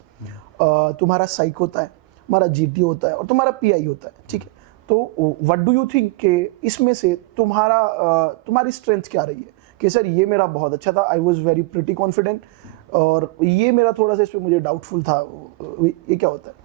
तुम्हारा साइक होता है, तुम्हारा जीटीओ होता है और तुम्हारा पीआई होता है। ठीक है। तो व्हाट डू यू थिंक कि इसमें से तुम्हारी स्ट्रेंथ क्या रही है कि सर ये मेरा बहुत अच्छा था, I was very pretty confident, और ये मेरा थोड़ा सा इस पे मुझे डाउटफुल था, ये क्या होता है?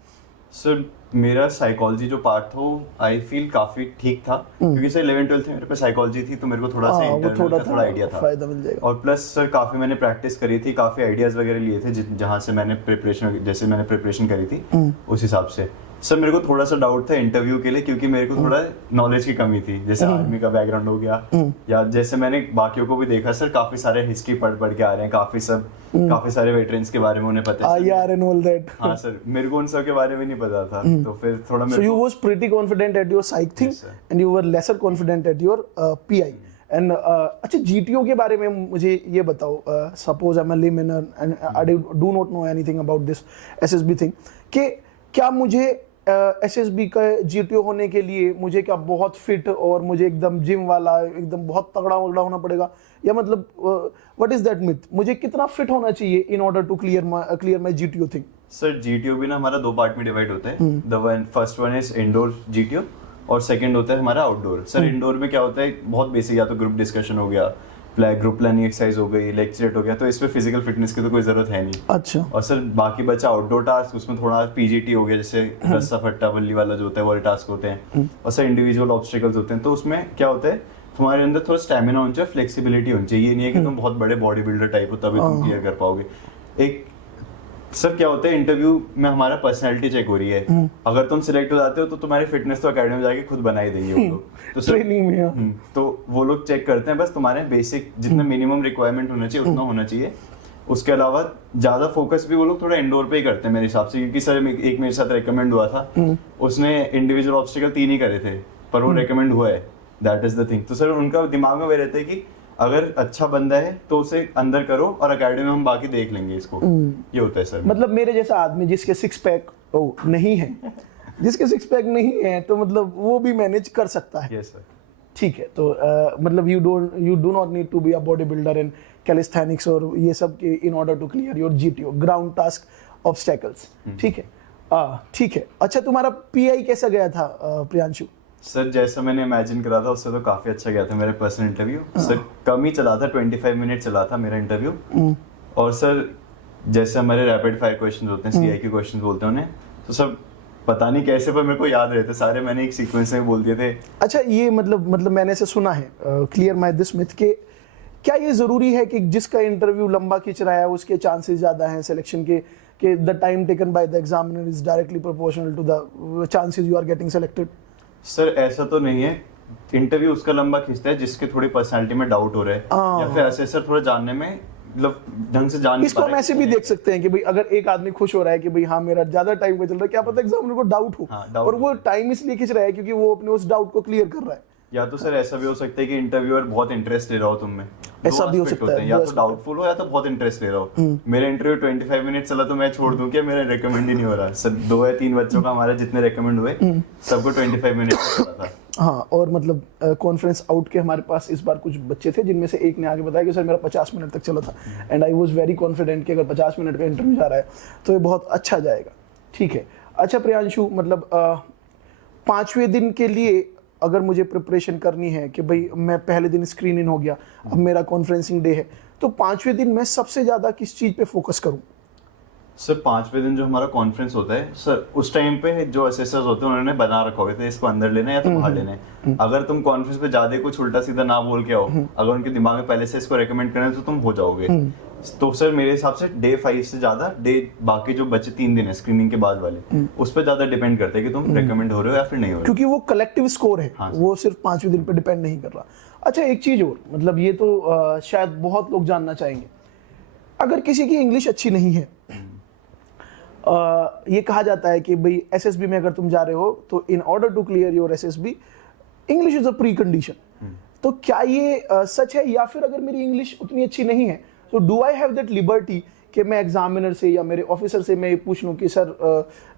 सर मेरा साइकोलॉजी जो पार्ट था आई फील काफी ठीक था, क्योंकि सर 11th-12th में मेरे पे साइकोलॉजी थी, तो मेरे को थोड़ा सा इंटरव्यू का थोड़ा आइडिया था, फायदा मिल जाएगा। और प्लस सर काफी मैंने प्रैक्टिस करी थी, काफी आइडियाज वगैरह लिए थे जहाँ से मैंने प्रिपरेशन करी थी उस हिसाब से। सर मेरे को थोड़ा सा डाउट था इंटरव्यू के लिए, क्योंकि मेरे को थोड़ा नॉलेज की कमी थी, जैसे आर्मी का बैकग्राउंड हो गया, या जैसे मैंने बाकियों को भी देखा सर काफी सारे हिस्ट्री पढ़ के आ रहे हैं, काफी सारे वेटरन्स के बारे में उन्हें पता है। and all that. हाँ सर, मेरे को उन सब के बारे में नहीं पता था, तो फिर थोड़ा So you was pretty confident at your psych thing, and you were lesser confident at your PI. And अच्छा GTO के बारे में मुझे ये बताओ, suppose I'm a layman and I do not know anything about this SSB thing, कि क्या मुझे SSB का GTO होने के लिए मुझे क्या बहुत फिट और मुझे एकदम जिम वाला एकदम बहुत तगड़ा होना पड़ेगा, या मतलब व्हाट इज दैट मिथ, मुझे कितना फिट होना चाहिए in order to clear my GTO thing? Sir GTO भी ना हमारा 2 पार्ट में डिवाइड होता है। First one is indoor GTO और सेकंड होता है हमारा आउटडोर। सर इंडोर में क्या होता है, बहुत बेसिक, या तो ग्रुप डिस्कशन हो गया, ग्रुप प्लानिंग एक्सरसाइज हो गई, लेक्चर हो गया, तो इसमें फिजिकल फिटनेस की तो कोई जरूरत है नहीं। अच्छा। और सर बाकी बचा आउटडोर टास्क, उसमें थोड़ा PGT हो गया, जैसे रस्सा फट्टा बल्ली वाला जो होता है वो टास्क होते हैं, और सर इंडिविजुअल ऑब्स्टिकल्स होते हैं। तो उसमें क्या होता है, तुम्हारे अंदर थोड़ा स्टैमिना होना चाहिए, फ्लेक्सिबिलिटी होनी चाहिए, ये नहीं है कि तुम बहुत बड़े बॉडी बिल्डर टाइप हो तभी तुम क्लियर कर पाओगे। एक सर क्या होता है, इंटरव्यू में हमारा पर्सनैलिटी चेक हो रही है, अगर तुम सिलेक्ट हो जाते हो तो तुम्हारी फिटनेस तो अकेडमी में जाके खुद बनाई देंगे वो लोग, तो ट्रेनिंग में तो वो लोग चेक करते हैं बस तुम्हारे बेसिक जितना मिनिमम रिक्वायरमेंट होना चाहिए उतना होना चाहिए। उसके अलावा ज्यादा फोकस भी वो लोग थोड़ा इंडोर पे ही करते हैं मेरे हिसाब से, क्योंकि सर एक मेरे साथ रेकमेंड हुआ था, उसने इंडिविजुअल ऑब्स्टिकल 3 ही करे थे, पर वो रेकमेंड हुआ है, दैट इज द थिंग। तो सर उनका दिमाग में वह रहता है कि अगर अच्छा बंदा है तो उसे अंदर करो और अकेडमी में हम बाकी देख लेंगे इसको, ये होता है सर। मतलब मेरे जैसा आदमी जिसके 6 पैक नहीं है, जिसके 6 पैक नहीं है, तो मतलब वो भी मैनेज कर सकता है। Yes sir. ठीक है। तो मतलब you do not need to be a body builder in calisthenics और ये सब के in order to clear your GTO, ground task obstacles. ठीक है। ठीक है। अच्छा तुम्हारा PI कैसा गया था प्रियांशु? सर जैसा मैंने इमेजिन करा था उससे तो काफी अच्छा गया था मेरा पर्सनल इंटरव्यू। सर कम ही चला था, 25 मिनट चला था मेरा इंटरव्यू। और सर जैसे हमारे रैपिड फायर क्वेश्चन होते हैं, CI के क्वेश्चन बोलते हैं उन्हें, तो सब पता नहीं कैसे पर मेरे को याद रहते सारे, मैंने एक सीक्वेंस में बोल दिए थे। अच्छा ये मतलब मैंने ऐसे सुना है, क्लियर माय दिस मिथ, के क्या ये जरूरी है कि जिसका इंटरव्यू लंबा खिंच रहा है उसके चांसेस ज्यादा हैं सिलेक्शन के, कि the time taken by the examiner is directly proportional to the chances you are getting selected? Sir ऐसा तो नहीं है, इंटरव्यू उसका लंबा खींचता है जिसके थोड़ी पर्सनालिटी में डाउट हो रहा है, या फिर ऐसे सर थोड़ा जानने में मतलब ढंग से जान नहीं इसको पा हम ऐसे भी देख सकते हैं कि भाई अगर एक आदमी खुश हो रहा है कि भाई हाँ मेरा ज्यादा टाइम पे चल रहा है, क्या पता एग्जामिनर को डाउट हो, और वो टाइम इसलिए खींच रहा है क्योंकि वो अपने उस डाउट को क्लियर कर रहा है। या तो सर ऐसा भी हो सकता है कि इंटरव्यूअर बहुत इंटरेस्ट ले रहा हो तुम में, ऐसा भी हो सकता है, या तो डाउटफुल हो या तो बहुत इंटरेस्ट ले रहा हो। मेरा इंटरव्यू 25 मिनट चला तो मैं छोड़ दूं क्या, मेरा रेकमेंड ही नहीं हो रहा। सर 2 या 3 बच्चों का हमारे जितने रेकमेंड हुए सबको 25 मिनट चला था। हाँ, और मतलब कॉन्फ्रेंस आउट के हमारे पास इस बार कुछ बच्चे थे जिनमें से एक ने आगे बताया कि सर मेरा 50 मिनट तक चला था, and I was very confident कि अगर 50 मिनट का इंटरव्यू जा रहा है तो ये बहुत अच्छा जाएगा। ठीक है। अच्छा प्रियांशु, मतलब 5वें दिन के लिए अगर मुझे प्रिपरेशन करनी है कि भाई मैं पहले दिन स्क्रीन इन हो गया, अब मेरा कॉन्फ्रेंसिंग डे है, तो 5वें दिन मैं सबसे ज्यादा किस चीज पे फोकस करूं? सर 5वें दिन जो हमारा कॉन्फ्रेंस होता है सर, उस टाइम पे जो असेसर्स होते हैं उन्होंने बना रखा होता है इसको अंदर लेना है या तो बाहर लेना है। अगर तुम कॉन्फ्रेंस पे ज्यादा कुछ उल्टा सीधा ना बोल के आओ, अगर उनके दिमाग में पहले से इसको रेकमेंड करना है तो तुम हो जाओगे। तो सर मेरे हिसाब से डे 5 से ज्यादा बाकी जो बचे 3 दिन है स्क्रीनिंग के बाद वाले, उस पर ज्यादा डिपेंड करते हैं कि तुम रेकमेंड हो रहे हो या फिर नहीं हो रहे, क्योंकि वो कलेक्टिव स्कोर है। हाँ, वो सिर्फ 5वें दिन पे डिपेंड नहीं कर रहा। अच्छा एक चीज और, मतलब ये तो शायद बहुत लोग जानना चाहेंगे, अगर किसी की इंग्लिश अच्छी नहीं है, ये कहा जाता है कि भाई एसएसबी में अगर तुम जा रहे हो तो in order to clear your SSB English is a precondition. तो क्या ये सच है, या फिर अगर मेरी इंग्लिश उतनी अच्छी नहीं है तो do I have that liberty कि मैं एग्जामिनर से या मेरे ऑफिसर से मैं ये पूछ लूं कि sir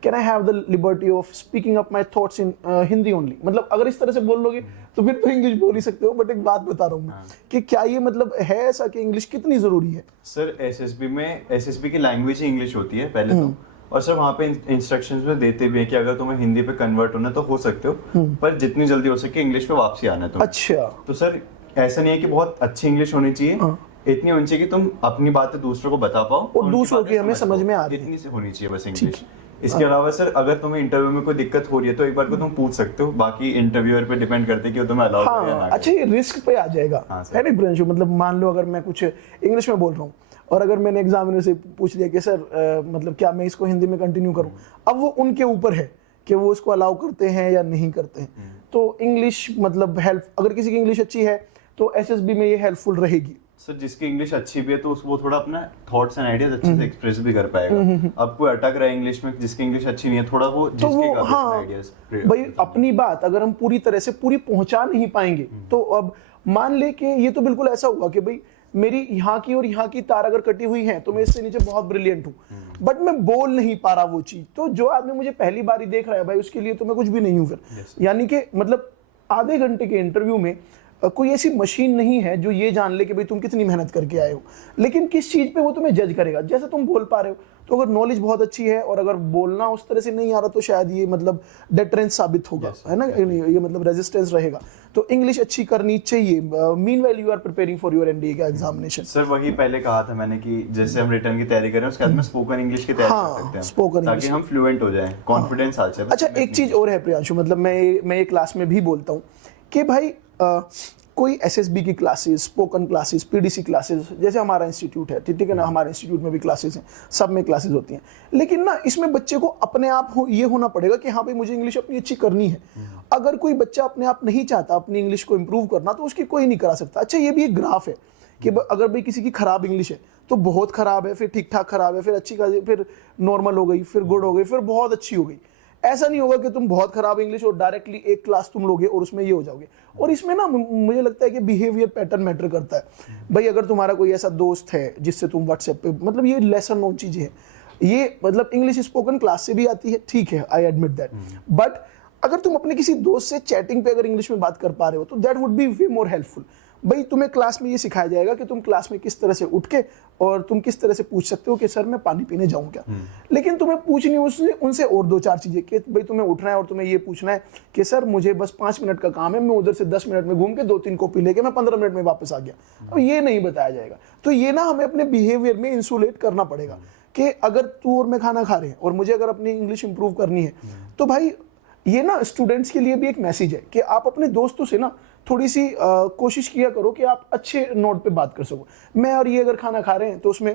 can I have the liberty of speaking up my thoughts in Hindi only. मतलब अगर इस तरह से बोल लोगे तो फिर तो इंग्लिश बोल ही सकते हो, बट एक बात बता रहा हूँ मैं कि क्या ये मतलब है ऐसा कि इंग्लिश कितनी जरूरी है? सर एसएसबी की लैंग्वेज ही इंग्लिश होती है पहले तो, और सर वहाँ पे इंस्ट्रक्शंस में देते भी हैं कि अगर तुम्हें हिंदी पे कन्वर्ट होना तो हो सकते हो, पर जितनी जल्दी हो सके इंग्लिश पे वापसी आना है तुम्हें। अच्छा, तो सर ऐसा नहीं है कि बहुत अच्छी इंग्लिश होनी चाहिए, इतनी होनी चाहिए कि तुम अपनी बातें दूसरों को बता पाओ और दूसरों की हमें समझ में आ रही है, इतनी से होनी चाहिए बस इंग्लिश। इसके अलावा सर अगर तुम्हें इंटरव्यू में कोई दिक्कत हो रही है तो एक बार को तुम पूछ सकते हो, बाकी इंटरव्यूअर पे डिपेंड करते हैं कि वो तुम्हें अलाउ करें या ना। अच्छा ये रिस्क पे आ जाएगा, है ना प्रियांशु? मतलब मान लो अगर मैं कुछ इंग्लिश में बोल रहा हूँ और अगर मैंने एग्जामिनर से पूछ लिया कि सर मतलब क्या मैं इसको हिंदी में कंटिन्यू करूँ, अब वो उनके ऊपर है कि वो इसको अलाउ करते हैं या नहीं करते हैं। तो इंग्लिश मतलब हेल्प, अगर किसी की इंग्लिश अच्छी है तो एसएसबी में ये हेल्पफुल रहेगी। सर जिसकी इंग्लिश अच्छी भी है तो वो थोड़ा अपना थॉट्स एंड आइडियाज अच्छे से एक्सप्रेस भी कर पाएगा। अब कोई अटक रहा है इंग्लिश में, जिसकी इंग्लिश अच्छी नहीं है, थोड़ा वो तो वो हाँ भाई अपनी बात अगर हम पूरी तरह से पूरी पहुंचा नहीं पाएंगे तो अब मान ले कि ये तो बिल्कुल ऐसा हुआ कि भाई मेरी यहाँ की और यहाँ की तार अगर कटी हुई है तो मैं इससे नीचे बहुत ब्रिलियंट हूँ, बट मैं बोल नहीं पा रहा वो चीज, तो जो आदमी मुझे पहली बार ही देख रहा है भाई उसके लिए तो मैं कुछ भी नहीं हूँ फिर। यानी कि मतलब आधे घंटे के इंटरव्यू में कोई ऐसी मशीन नहीं है जो ये जान ले कि भाई तुम कितनी मेहनत करके आए हो, लेकिन किस चीज पे वो तुम्हें जज करेगा, जैसे तुम बोल पा रहे हो। तो अगर नॉलेज बहुत अच्छी है और अगर बोलना उस तरह से नहीं आ रहा तो शायद ये मतलब डेटरेंस साबित होगा, है ना, ये मतलब रेजिस्टेंस रहेगा। तो इंग्लिश अच्छी करनी चाहिए। Meanwhile you are preparing for your NDA का एग्जामिनेशन। सर वही पहले कहा था मैंने कि जैसे हम रिटर्न की तैयारी कर रहे हैं उसके बाद में स्पोकन इंग्लिश की तैयारी कर सकते हैं, स्पोकन ताकि हम फ्लुएंट हो जाएं, कॉन्फिडेंस आ जाए। अच्छा एक चीज और है प्रियांशु, मतलब मैं एक क्लास में भी बोलता हूँ कि भाई कोई एसएसबी की classes, spoken classes, PDC classes, जैसे हमारा इंस्टीट्यूट है, ठीक है ना, हमारे इंस्टीट्यूट में भी क्लासेस हैं, सब में क्लासेस होती हैं, लेकिन ना इसमें बच्चे को अपने आप ये होना पड़ेगा कि हाँ भाई मुझे इंग्लिश अपनी अच्छी करनी है। अगर कोई बच्चा अपने आप नहीं चाहता अपनी इंग्लिश को इम्प्रूव करना तो उसकी कोई नहीं करा सकता। अच्छा ये भी एक ग्राफ है कि अगर भाई किसी की खराब इंग्लिश है तो बहुत खराब है, फिर ठीक ठाक खराब है, फिर अच्छी खासी, फिर नॉर्मल हो गई, फिर गुड हो गई, फिर बहुत अच्छी हो गई। ऐसा नहीं होगा कि तुम बहुत खराब इंग्लिश और डायरेक्टली एक क्लास तुम लोगे और उसमें ये हो जाओगे। और इसमें ना मुझे लगता है कि बिहेवियर पैटर्न मैटर करता है। भाई अगर तुम्हारा कोई ऐसा दोस्त है जिससे तुम व्हाट्सएप पे, मतलब ये लेसन नोन चीजें हैं, ये मतलब इंग्लिश स्पोकन क्लास से भी आती है, ठीक है, आई एडमिट दैट, बट अगर तुम अपने किसी दोस्त से चैटिंग पे अगर इंग्लिश में बात कर पा रहे हो तो that would be way more helpful. भाई तुम्हें क्लास में ये सिखाया जाएगा कि तुम क्लास में किस तरह से उठ के और तुम किस तरह से पूछ सकते हो कि सर मैं पानी पीने जाऊं क्या, लेकिन तुम्हें पूछनी उनसे और दो चार चीजें कि भाई तुम्हें उठना है और तुम्हें ये पूछना है कि सर मुझे बस 5 मिनट का काम है, मैं उधर से 10 मिनट में घूम के 2-3 कॉपी लेके मैं 15 मिनट में वापस आ गया। अब ये नहीं बताया जाएगा, तो ये ना हमें अपने बिहेवियर में इंसुलेट करना पड़ेगा कि अगर तू और मैं खाना खा रहे हैं और मुझे अगर अपनी इंग्लिश इंप्रूव करनी है तो भाई ये ना स्टूडेंट्स के लिए भी एक मैसेज है कि आप अपने दोस्तों से ना थोड़ी सी कोशिश किया करो कि आप अच्छे नोट पे बात कर सको। मैं और ये अगर खाना खा रहे हैं तो उसमें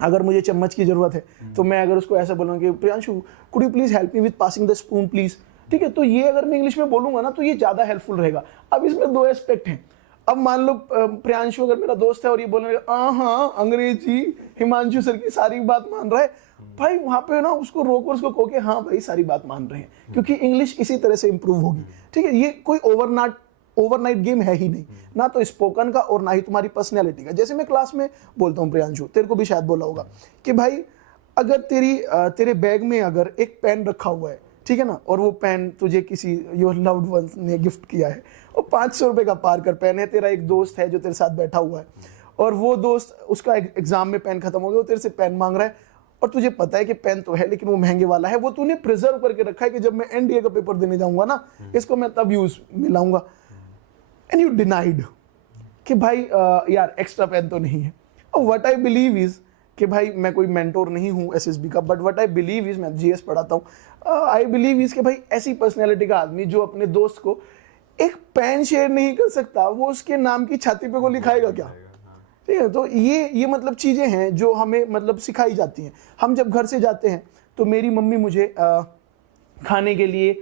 अगर मुझे चम्मच की जरूरत है तो मैं अगर उसको ऐसा बोलूँ कि Priyanshu could you please help me with passing the spoon please, ठीक है, तो ये अगर मैं इंग्लिश में बोलूंगा ना तो ये ज्यादा हेल्पफुल रहेगा। अब इसमें 2 एस्पेक्ट हैं। अब मान लो प्रियांशु अगर मेरा दोस्त है और ये बोलने लगा हाँ अंग्रेजी हिमांशु सर की सारी बात मान रहा है, भाई वहां पे ना उसको रोक और उसको कहो कि हाँ भाई सारी बात मान रहे हैं, क्योंकि इंग्लिश इसी तरह से इंप्रूव होगी, ठीक है। ये कोई ओवरनाइट गेम है ही नहीं, ना तो स्पोकन का और ना ही तुम्हारी पर्सनैलिटी का। जैसे मैं क्लास में बोलता हूँ प्रियांशु, तेरे को भी शायद बोला होगा कि भाई अगर तेरे बैग में अगर एक पेन रखा हुआ है, ठीक है ना, और वो पेन तुझे किसी योर लव्ड वन ने गिफ्ट किया है, वो 500 रुपए का पार कर पेन है, तेरा एक दोस्त है जो तेरे साथ बैठा हुआ है और वो दोस्त उसका एग्जाम में पेन खत्म हो गया, वो तेरे से पेन मांग रहा है और तुझे पता है कि पेन तो है लेकिन वो महंगे वाला है, वो तूने प्रिजर्व करके रखा है कि जब मैं एनडीए का पेपर देने जाऊंगा ना इसको मैं तब यूज में लाऊंगा, एंड यू डिनाइड कि भाई यार एक्स्ट्रा पेन तो नहीं है। व्हाट आई बिलीव इज कि भाई मैं कोई मेंटोर नहीं हूँ एसएसबी का, but what I believe is, मैं जीएस पढ़ाता हूँ, आई बिलीव इज कि भाई ऐसी पर्सनैलिटी का आदमी जो अपने दोस्त को एक पेन शेयर नहीं कर सकता, वो उसके नाम की छाती पे को लिखाएगा क्या, ठीक है। तो ये मतलब चीजें हैं जो हमें मतलब सिखाई जाती हैं। हम जब घर से जाते हैं तो मेरी मम्मी मुझे खाने के लिए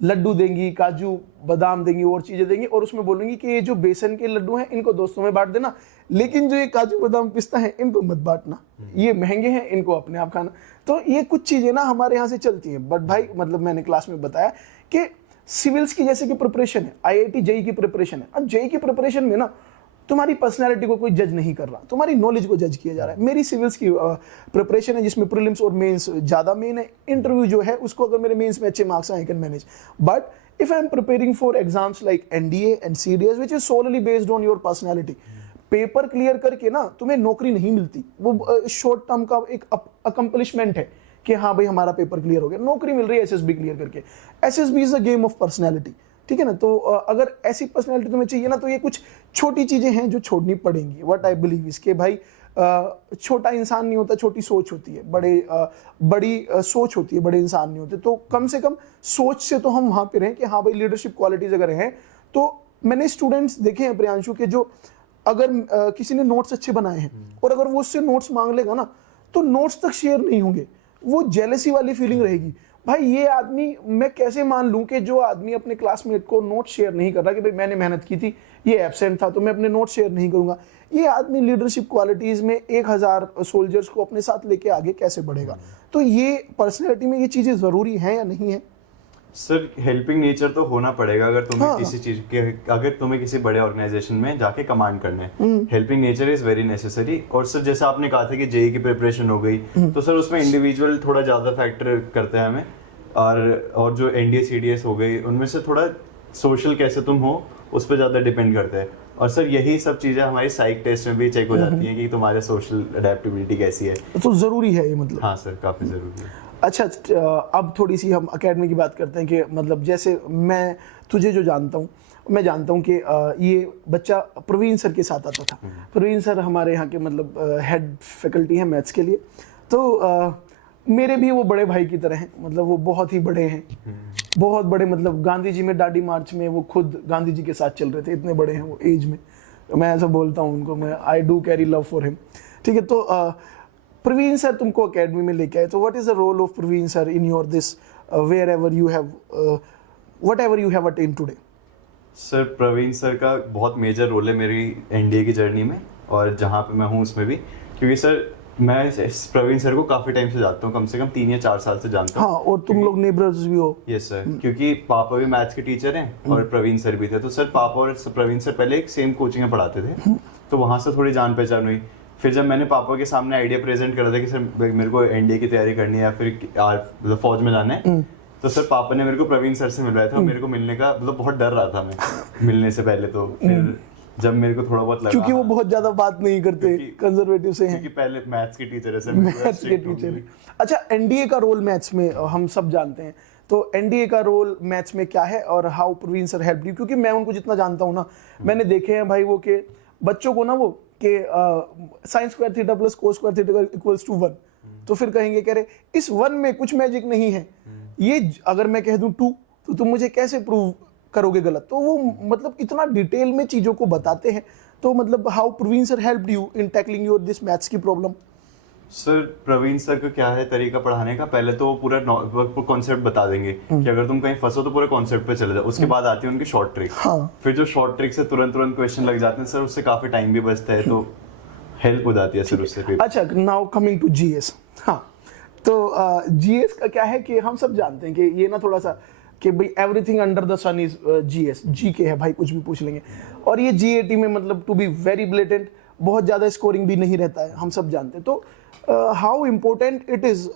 लड्डू देंगी, काजू बादाम देंगी और चीजें देंगी, और उसमें बोलेंगी कि ये जो बेसन के लड्डू हैं इनको दोस्तों में बांट देना, लेकिन जो ये काजू बादाम पिस्ता है इनको मत बांटना, ये महंगे हैं, इनको अपने आप खाना। तो ये कुछ चीजें ना हमारे यहाँ से चलती हैं। बट भाई मतलब मैंने क्लास में बताया कि सिविल्स की जैसे कि प्रिपरेशन है, IIT जेई की प्रिपरेशन है, अब जेई की प्रिपरेशन में ना तुम्हारी पर्सनैलिटी को कोई जज नहीं कर रहा, तुम्हारी नॉलेज को जज किया जा रहा है। मेरी सिविल्स की प्रिपरेशन है जिसमें प्रीलिम्स और मेंस ज़्यादा मेन है, इंटरव्यू जो है उसको अगर मेरे मेंस में अच्छे मार्क्स आए I can manage. But if I am preparing for exams like NDA and CDS which is solely based on your personality, paper clear करके ना तुम्हें नौकरी नहीं मिलती, वो शॉर्ट टर्म का एक अकम्पलिशमेंट है कि हाँ भाई हमारा पेपर क्लियर हो गया, नौकरी मिल रही है SSB क्लियर करके। SSB is a game of personality, ठीक है ना। तो अगर ऐसी पर्सनैलिटी तुम्हें चाहिए ना, तो ये कुछ छोटी चीजें हैं जो छोड़नी पड़ेंगी। व्हाट आई बिलीव इसके भाई, छोटा इंसान नहीं होता, छोटी सोच होती है, बड़ी सोच होती है, बड़े इंसान नहीं होते। तो कम से कम सोच से तो हम वहां पे रहें कि हाँ भाई लीडरशिप क्वालिटीज अगर हैं। तो मैंने स्टूडेंट्स देखे हैं प्रियांशु के जो अगर किसी ने नोट्स अच्छे बनाए हैं और अगर वो उससे नोट्स मांग लेगा ना, तो नोट्स तक शेयर नहीं होंगे, वो जेलसी वाली फीलिंग रहेगी। भाई ये आदमी, मैं कैसे मान लूं कि जो आदमी अपने क्लासमेट को नोट शेयर नहीं कर रहा कि भाई मैंने मेहनत की थी, ये एब्सेंट था तो मैं अपने नोट शेयर नहीं करूंगा, ये आदमी लीडरशिप क्वालिटीज में 1000 सोल्जर्स को अपने साथ लेके आगे कैसे बढ़ेगा। तो ये पर्सनैलिटी में ये चीजें जरूरी हैं या नहीं है? सर हेल्पिंग नेचर तो होना पड़ेगा अगर तुम्हें किसी चीज के, अगर तुम्हें किसी बड़े ऑर्गेनाइजेशन में जाके कमांड करना है, helping nature is very necessary. और सर जैसे आपने कहा था कि जेई की प्रिपरेशन हो गई, तो सर उसमें इंडिविजुअल थोड़ा ज्यादा फैक्टर करते हैं हमें, और जो NDA CDS हो गई उनमें से थोड़ा सोशल कैसे तुम हो उस पर ज्यादा डिपेंड करते हैं। और सर यही सब चीजें हमारी साइक टेस्ट में भी चेक हो जाती हैं कि तुम्हारे सोशल अडेप्टेबिलिटी कैसी है। तो जरूरी है ये, मतलब? हाँ सर, काफी जरूरी है। अच्छा, अब थोड़ी सी हम एकेडमी की बात करते हैं कि मतलब जैसे मैं तुझे जो जानता हूँ, मैं जानता हूँ कि ये बच्चा प्रवीण सर के साथ आता था। प्रवीण सर हमारे यहाँ के मतलब हेड फैकल्टी हैं मैथ्स के लिए। तो मेरे भी वो बड़े भाई की तरह हैं, मतलब वो बहुत ही बड़े हैं, बहुत बड़े, मतलब गांधी जी में दांडी मार्च में वो खुद गांधी जी के साथ चल रहे थे, इतने बड़े हैं वो एज में। तो मैं ऐसा बोलता हूँ उनको, मैं I do carry love for him, ठीक है। तो प्रवीण सर तुमको एकेडमी में लेके आए, तो what is the role of Praveen sir in your this wherever you have whatever you have attain today? Sir Praveen sir का बहुत मेजर रोल है मेरी NDA की जर्नी में, और जहाँ पे मैं हूँ उसमें भी, क्योंकि सर मैं प्रवीण सर को काफी टाइम से जानता हूँ, कम से कम 3 या 4 साल से जानता हूँ। हाँ, और तुम लोग नेबर्स भी हो? यस सर, क्योंकि पापा भी मैथ्स के टीचर हैं और प्रवीण सर भी थे। तो सर पापा और प्रवीण सर पहले एक सेम कोचिंग में पढ़ाते थे, तो वहाँ से थोड़ी जान पहचान हुई। फिर जब मैंने पापा के सामने आइडिया प्रेजेंट करा था कि सर मेरे को NDA की तैयारी करनी है या फिर मतलब फौज में जाना है, तो सर पापा ने मेरे को प्रवीण सर से मिलवाया था। मेरे को मिलने का मतलब बहुत डर रहा था मैं मिलने से पहले। तो फिर जब मेरे को थोड़ा बहुत लगा, क्योंकि वो बहुत ज्यादा बात नहीं करते, कंजर्वेटिव से हैं, क्योंकि पहले मैथ्स के टीचर है सर, मैथ्स के टीचर हैं। अच्छा, NDA का रोल मैथ्स में हम सब जानते हैं, तो NDA का रोल मैथ्स में क्या है और how Praveen sir help you? क्योंकि मैं उनको जितना जानता हूँ ना, मैंने देखे हैं भाई वो के बच्चों को ना वो कि sine square theta plus cos square theta equals to 1, तो फिर कहेंगे कह रहे इस 1 में कुछ मैजिक नहीं है, ये अगर मैं कह दूं 2 तो तुम मुझे कैसे प्रूव करोगे गलत? तो वो मतलब इतना डिटेल में चीजों को बताते हैं। तो मतलब how Praveen sir helped you in tackling your this maths की प्रॉब्लम? सर प्रवीण सर का क्या है तरीका पढ़ाने का, पहले तो वो पूरा कॉन्सेप्ट बता देंगे कि अगर तुम कहीं फंसो तो पूरे कॉन्सेप्ट पे चले जाओ। उसके बाद आती है उनकी शॉर्ट ट्रिक। फिर जो शॉर्ट ट्रिक से तुरंत क्वेश्चन लग जाते हैं सर, उससे काफी टाइम भी बचता है, तो हेल्प हो जाती है सर उससे। अच्छा, नाउ कमिंग टू GS। हाँ, तो GS का क्या है कि हम सब जानते हैं कि ये ना थोड़ा सा कि भाई everything under the sun is GS, GK है भाई, कुछ भी पूछ लेंगे। और ये GAT में मतलब टू बी वेरी ब्लेटेंट, बहुत ज्यादा स्कोरिंग भी नहीं रहता है, हम सब जानते हैं। तो how important it is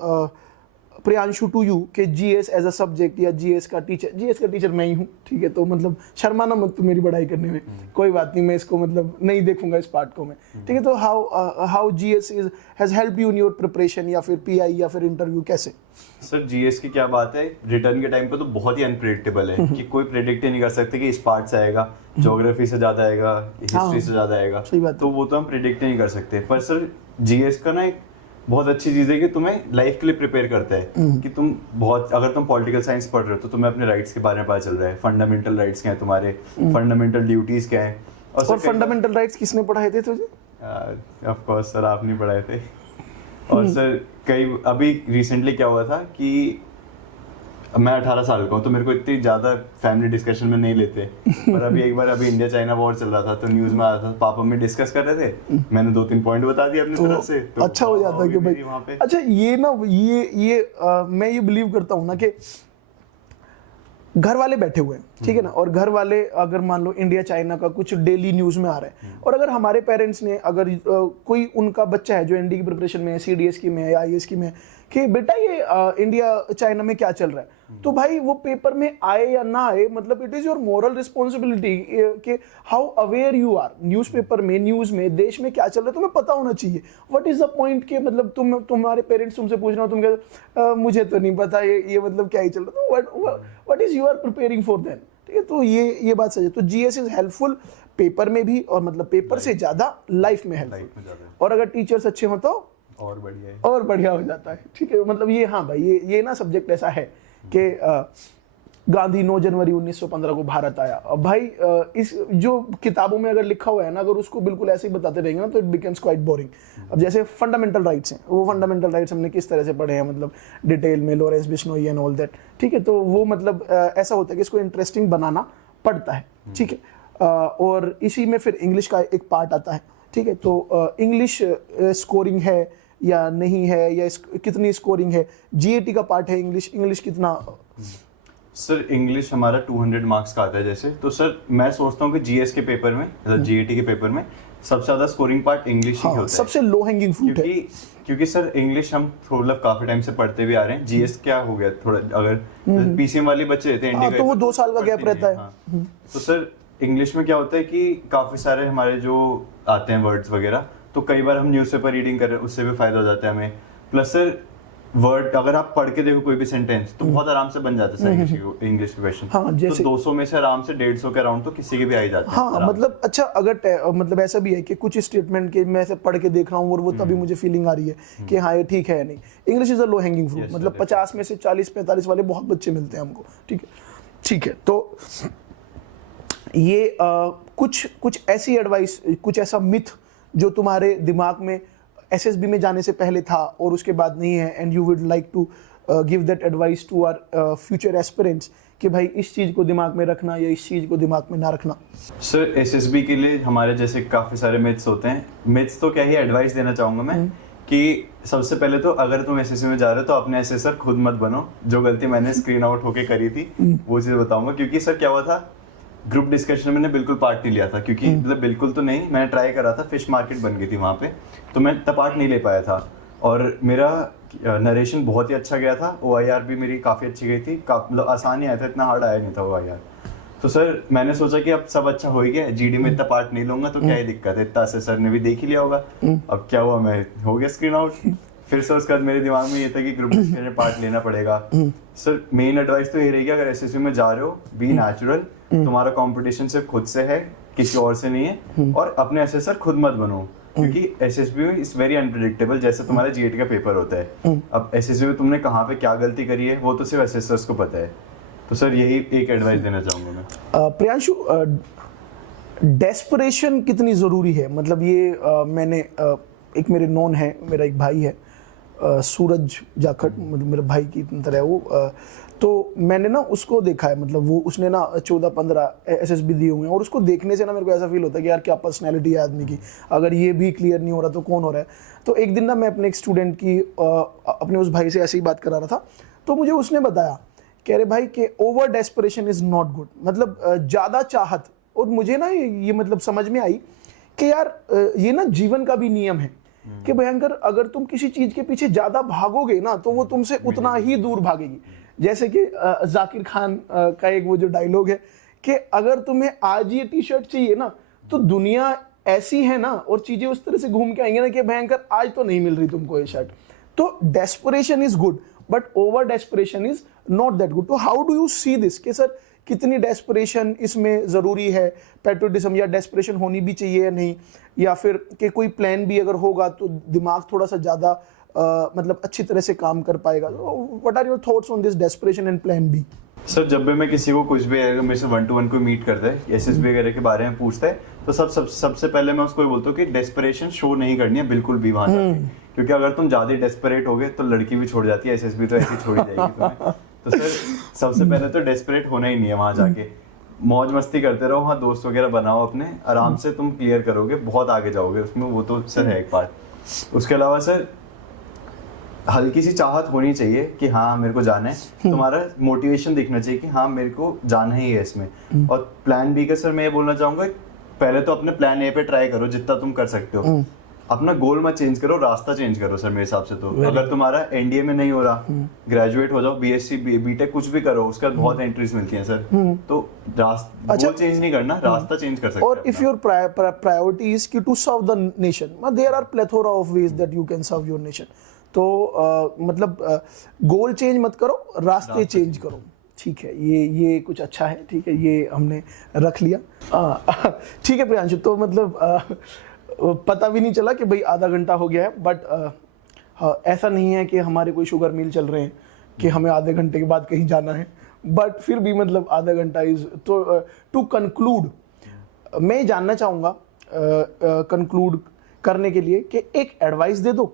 Priyanshu to you कि GS एज अ सब्जेक्ट या GS का टीचर मैं ही हूँ, ठीक है। तो मतलब शर्माना मत तू मेरी पढ़ाई करने में, कोई बात नहीं, मैं इसको मतलब नहीं देखूंगा इस पार्ट को मैं, ठीक है। तो how GS is has helped you in your preparation या फिर PI या फिर इंटरव्यू, कैसे? सर GS की क्या बात है, रिटर्न के टाइम पे तो बहुत ही अनप्रेडिक्टेबल है कि कोई प्रेडिक्ट ही नहीं कर सकते कि इस पार्ट से आएगा, ज्योग्राफी से ज्यादा आएगा, हिस्ट्री से ज्यादा आएगा, तो वो तो हम प्रेडिक्ट नहीं कर सकते। पर सर GS का ना एक बहुत अच्छी चीज है कि तुम्हें लाइफ के लिए प्रिपेयर करता है कि तुम बहुत, अगर तुम पॉलिटिकल साइंस पढ़ रहे हो तो तुम्हें अपने राइट्स के बारे में पता चल रहा है, फंडामेंटल राइट्स क्या है तुम्हारे, फंडामेंटल ड्यूटीज क्या है। और फंडामेंटल राइट्स किसने पढ़ाए थे तुझे? ऑफ कोर्स सर, आप नहीं पढ़ाए थे। और सर कई अभी रिसेंटली क्या हुआ था कि मैं 18 साल का हूँ, तो मेरे को इतनी ज्यादा फैमिली डिस्कशन में नहीं लेते। पर अभी एक बार इंडिया चाइना वॉर चल रहा था, तो न्यूज में आया था, पापा में डिस्कस कर रहे थे, मैंने 2-3 पॉइंट बता दिए अपनी तरफ से, तो अच्छा हो जाता है कि भाई वहाँ पे। अच्छा ये ना मैं ये बिलीव करता हूँ ना कि घर वाले बैठे हुए हैं, ठीक है ना, और घर वाले अगर मान लो इंडिया चाइना का कुछ डेली न्यूज में आ रहा है, और अगर हमारे पेरेंट्स ने अगर कोई उनका बच्चा है जो एनडी की प्रिपरेशन में है, सीडीएस की में है या आईएएस की में है, कि बेटा ये इंडिया चाइना में क्या चल रहा है, तो भाई वो पेपर में आए या ना आए, मतलब it is your moral responsibility कि how aware you are, newspaper में, न्यूज में, देश में क्या चल रहा है तुम्हें पता होना चाहिए। व्हाट इज द पॉइंट के मतलब तुम्हारे पेरेंट्स तुमसे पूछ रहे हो, तुम कहते मुझे तो नहीं पता ये मतलब क्या ही चल रहा है, तो what is you are preparing for then, ठीक है। तो ये बात सही है। तो जीएस इज हेल्पफुल पेपर में भी, और मतलब पेपर से ज्यादा लाइफ में हेल्पफुल, और अगर टीचर्स अच्छे हो तो और बढ़िया हो जाता है, ठीक है। मतलब ये, हाँ भाई ये ना सब्जेक्ट ऐसा है कि गांधी 9 जनवरी 1915 को भारत आया। अब भाई इस जो किताबों में अगर लिखा हुआ है ना, अगर उसको बिल्कुल ऐसे ही बताते रहेंगे ना, तो इट बिकम्स क्वाइट बोरिंग। अब जैसे फंडामेंटल राइट्स हैं, वो फंडामेंटल राइट्स हमने किस तरह से पढ़े हैं, मतलब डिटेल में, Lawrence Bishnoi and all that, ठीक है। तो वो मतलब ऐसा होता है कि इसको इंटरेस्टिंग बनाना पड़ता है, ठीक है। और इसी में फिर इंग्लिश का एक पार्ट आता है, ठीक है। तो इंग्लिश स्कोरिंग है या नहीं है, या कितनी स्कोरिंग है, जीएटी का पार्ट है इंग्लिश कितना। सर इंग्लिश हमारा 200 मार्क्स का आता है जैसे, तो सर मैं सोचता हूँ कि जीएस के पेपर में, मतलब जीएटी के पेपर में सबसे ज्यादा स्कोरिंग पार्ट इंग्लिश ही होता है, सबसे लो हैंगिंग फ्रूट है, क्योंकि सर इंग्लिश हम मतलब काफी टाइम से पढ़ते भी आ रहे हैं। जीएस क्या हो गया थोड़ा, अगर पीसीएम वाले बच्चे रहते हैं इंडिया, तो वो 2 साल का गैप रहता है। तो सर इंग्लिश में क्या होता है कि काफी सारे हमारे जो आते हैं वर्ड्स वगैरह, तो कई बार हम न्यूज़पेपर रीडिंग कर रहे हैं, उससे भी फायदा हो जाता है हमें। प्लस सर वर्ड अगर आप पढ़ के देखो कोई भी सेंटेंस, तो बहुत आराम से बन जाता है इंग्लिश क्वेश्चन। हाँ, जैसे तो 200 में से आराम से 150 के अराउंड तो किसी के भी आ ही जाते हैं। हाँ, मतलब अच्छा, अगर मतलब ऐसा भी है कि कुछ स्टेटमेंट के मैं ऐसे पढ़ के देख रहा हूँ और वो तभी मुझे फीलिंग आ रही है कि हाँ ये ठीक है या नहीं। English is a low hanging fruit, मतलब 50 में से 40-45 वाले बहुत बच्चे मिलते हैं हमको, ठीक है। तो ये कुछ ऐसी एडवाइस, कुछ ऐसा मिथ जो तुम्हारे दिमाग में एसएसबी में जाने से पहले था और उसके बाद नहीं है, and you would like to give that advice to our future aspirants कि भाई इस चीज को दिमाग में रखना या इस चीज को दिमाग में ना रखना। सर एसएसबी के लिए हमारे जैसे काफी सारे मिथ्स होते हैं। मिथ्स तो क्या ही एडवाइस देना चाहूंगा मैं कि सबसे पहले तो अगर तुम एसएसबी में जा रहे हो तो अपने एसेसर खुद मत बनो। जो गलती मैंने स्क्रीन आउट होके करी थी वो चीज बताऊंगा, क्योंकि सर क्या हुआ था, ग्रुप डिस्कशन में मैंने बिल्कुल पार्ट नहीं लिया था, क्योंकि मतलब बिल्कुल तो नहीं, मैंने ट्राई करा था, फिश मार्केट बन गई थी वहाँ पे, तो मैं इतना पार्ट नहीं ले पाया था। और मेरा नरेशन बहुत ही अच्छा गया था, OIR भी मेरी काफ़ी अच्छी गई थी, मतलब आसान ही आया था, इतना हार्ड आया नहीं था OIR। तो सर मैंने सोचा कि अब सब अच्छा हो ही गया, जीडी में इतना पार्ट नहीं लूंगा तो क्या ही दिक्कत है, इतना सर ने भी देख ही लिया होगा। अब क्या हुआ, मैं हो गया स्क्रीन आउट। फिर सर उसके बाद मेरे दिमाग में ये था कि ग्रुप डिस्कशन में पार्ट लेना पड़ेगा। सर मेन एडवाइस तो ये रहेगी, अगर एसएसबी में जा रहे हो, बी नेचुरल, तुम्हारा कंपटीशन सिर्फ खुद से है, किसी और से नहीं है, और अपने एसेसर खुद मत बनो, क्योंकि एसएसबी में इज वेरी अनप्रेडिक्टेबल, जैसे तुम्हारा जीएटी का पेपर होता है। अब एसएसबी में तुमने कहाँ पे क्या गलती करी है वो तो सिर्फ एसेसर्स को पता है। तो सर यही एक एडवाइस देना चाहूंगा मैं। प्रियांशु, डेस्परेशन कितनी ज़रूरी है? मतलब ये मैंने एक मेरे नॉन है, मेरा एक भाई है सूरज जाखड़, मतलब मेरे भाई की तरह है वो, तो मैंने ना उसको देखा है, मतलब वो उसने ना 14-15 एसएसबी दिए हुए हैं, और उसको देखने से ना मेरे को ऐसा फील होता है कि यार क्या पर्सनैलिटी है आदमी की, अगर ये भी क्लियर नहीं हो रहा तो कौन हो रहा है। तो एक दिन ना मैं अपने एक स्टूडेंट की अपने उस भाई से ऐसे ही बात करा रहा था, तो मुझे उसने बताया, कह रहे भाई कि over desperation is not good, मतलब ज़्यादा चाहत। और मुझे ना ये मतलब समझ में आई कि यार ये ना जीवन का भी नियम है कि भयंकर, अगर तुम किसी चीज के पीछे ज्यादा भागोगे ना तो वो तुमसे उतना ही दूर भागेगी। जैसे कि जाकिर खान का एक वो जो डायलॉग है कि अगर तुम्हें आज ये टी शर्ट चाहिए ना तो दुनिया ऐसी है ना और चीजें उस तरह से घूम के आएंगे ना कि भयंकर आज तो नहीं मिल रही तुमको ये शर्ट। तो desperation is good but over desperation is not that good. तो how do you see this कि सर कितनी डेस्परेशन इसमें ज़रूरी है, पेट्रोटिज्म, या डेस्परेशन होनी भी चाहिए या नहीं, या फिर कि कोई प्लान भी अगर होगा तो दिमाग थोड़ा सा ज़्यादा मतलब अच्छी तरह से काम कर पाएगा। What are your thoughts on this desperation and plan B? Sir जब भी मैं किसी को कुछ भी मेरे से 1-to-1 कोई मीट करता है, एसएसबी वगैरह के बारे में पूछता है, तो सबसे पहले मैं उसको बोलता हूँ कि डेस्परेशन शो नहीं करनी है बिल्कुल भी वहाँ जाके, क्योंकि अगर तुम ज़्यादा डेस्परेट हो गए तो लड़की भी छोड़ जाती है, एसएसबी तो ऐसी छोड़ी जाएगी तुम्हें। तो सर सबसे पहले तो डेस्परेट होना ही नहीं है वहां जाके, मौज मस्ती करते रहो, वहाँ दोस्त वगैरह बनाओ अपने, आराम से तुम क्लियर करोगे, बहुत आगे जाओगे उसमें, वो तो सर है एक बात। उसके अलावा सर हल्की सी चाहत होनी चाहिए कि हाँ मेरे को जाना है, तुम्हारा मोटिवेशन दिखना चाहिए कि हाँ मेरे को जाना ही है इसमें। और प्लान बी का सर मैं ये बोलना चाहूंगा, पहले तो अपने प्लान ए पे ट्राई करो जितना तुम कर सकते हो, अपना गोल मत चेंज करो, रास्ता चेंज करो सर मेरे हिसाब से। तो अगर तुम्हारा एनडीए में नहीं हो रहा, ग्रेजुएट हो जाओ, बीएससी बीटेक कुछ भी करो, उसके बाद बहुत एंट्रीज मिलती हैं सर, तो गोल चेंज नहीं करना, रास्ता चेंज कर सकते हो। और if your priority is to serve the nation, there are plethora of ways that you can serve your nation, तो मतलब गोल चेंज मत करो, रास्ते चेंज करो, ठीक है। ये कुछ अच्छा है, ठीक है, ये हमने रख लिया। ठीक है प्रियांशु, तो मतलब पता भी नहीं चला कि भाई आधा घंटा हो गया है, बट ऐसा नहीं है कि हमारे कोई शुगर मिल चल रहे हैं कि हमें आधे घंटे के बाद कहीं जाना है, बट फिर भी मतलब आधा घंटा इज तो टू कंक्लूड मैं जानना चाहूँगा कंक्लूड करने के लिए कि एक एडवाइस दे दो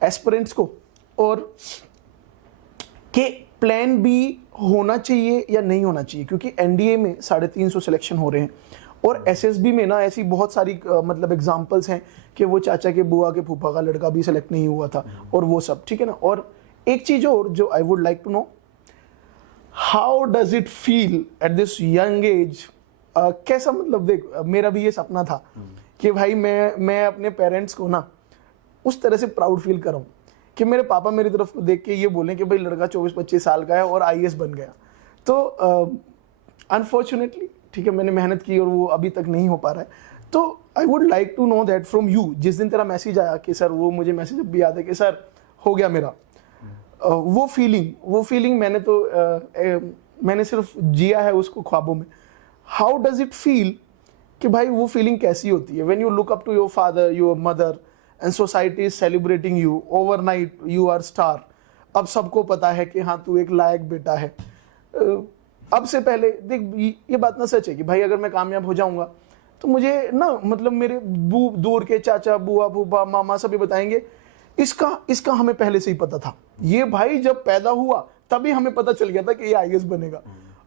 एस्पिरेंट्स को, और कि प्लान बी होना चाहिए या नहीं होना चाहिए, क्योंकि एनडीए में 350 सिलेक्शन हो रहे हैं, और एसएसबी में ना ऐसी बहुत सारी मतलब एग्जांपल्स हैं कि वो चाचा के बुआ के फूफा का लड़का भी सेलेक्ट नहीं हुआ था, और वो सब, ठीक है ना। और एक चीज और जो I would like to know, how does it feel at this young age, कैसा, मतलब देख मेरा भी ये सपना था कि भाई मैं अपने पेरेंट्स को ना उस तरह से प्राउड फील कराऊं कि मेरे पापा मेरी तरफ को देख के ये बोलें कि भाई लड़का 24-25 साल का है और आईएएस बन गया। तो अनफॉर्चुनेटली, ठीक है, मैंने मेहनत की और वो अभी तक नहीं हो पा रहा है। तो I would like to know that from you, जिस दिन तेरा मैसेज आया कि सर, वो मुझे मैसेज अब भी याद है कि सर हो गया मेरा, वो फीलिंग मैंने तो मैंने सिर्फ जिया है उसको ख्वाबों में। हाउ डज इट फील कि भाई वो फीलिंग कैसी होती है when you look up to your father, your mother, and society is celebrating you, overnight you are star, अब सबको पता है कि हाँ तू एक लायक बेटा है। अब से पहले देख, ये बात ना सच है कि भाई अगर मैं कामयाब हो जाऊंगा तो मुझे ना मतलब मेरे दूर के चाचा, बुआ, फूफा, मामा सभी बताएंगे इसका हमें पहले से ही पता था, ये भाई जब पैदा हुआ तभी हमें पता चल गया था कि ये आईएएस बनेगा।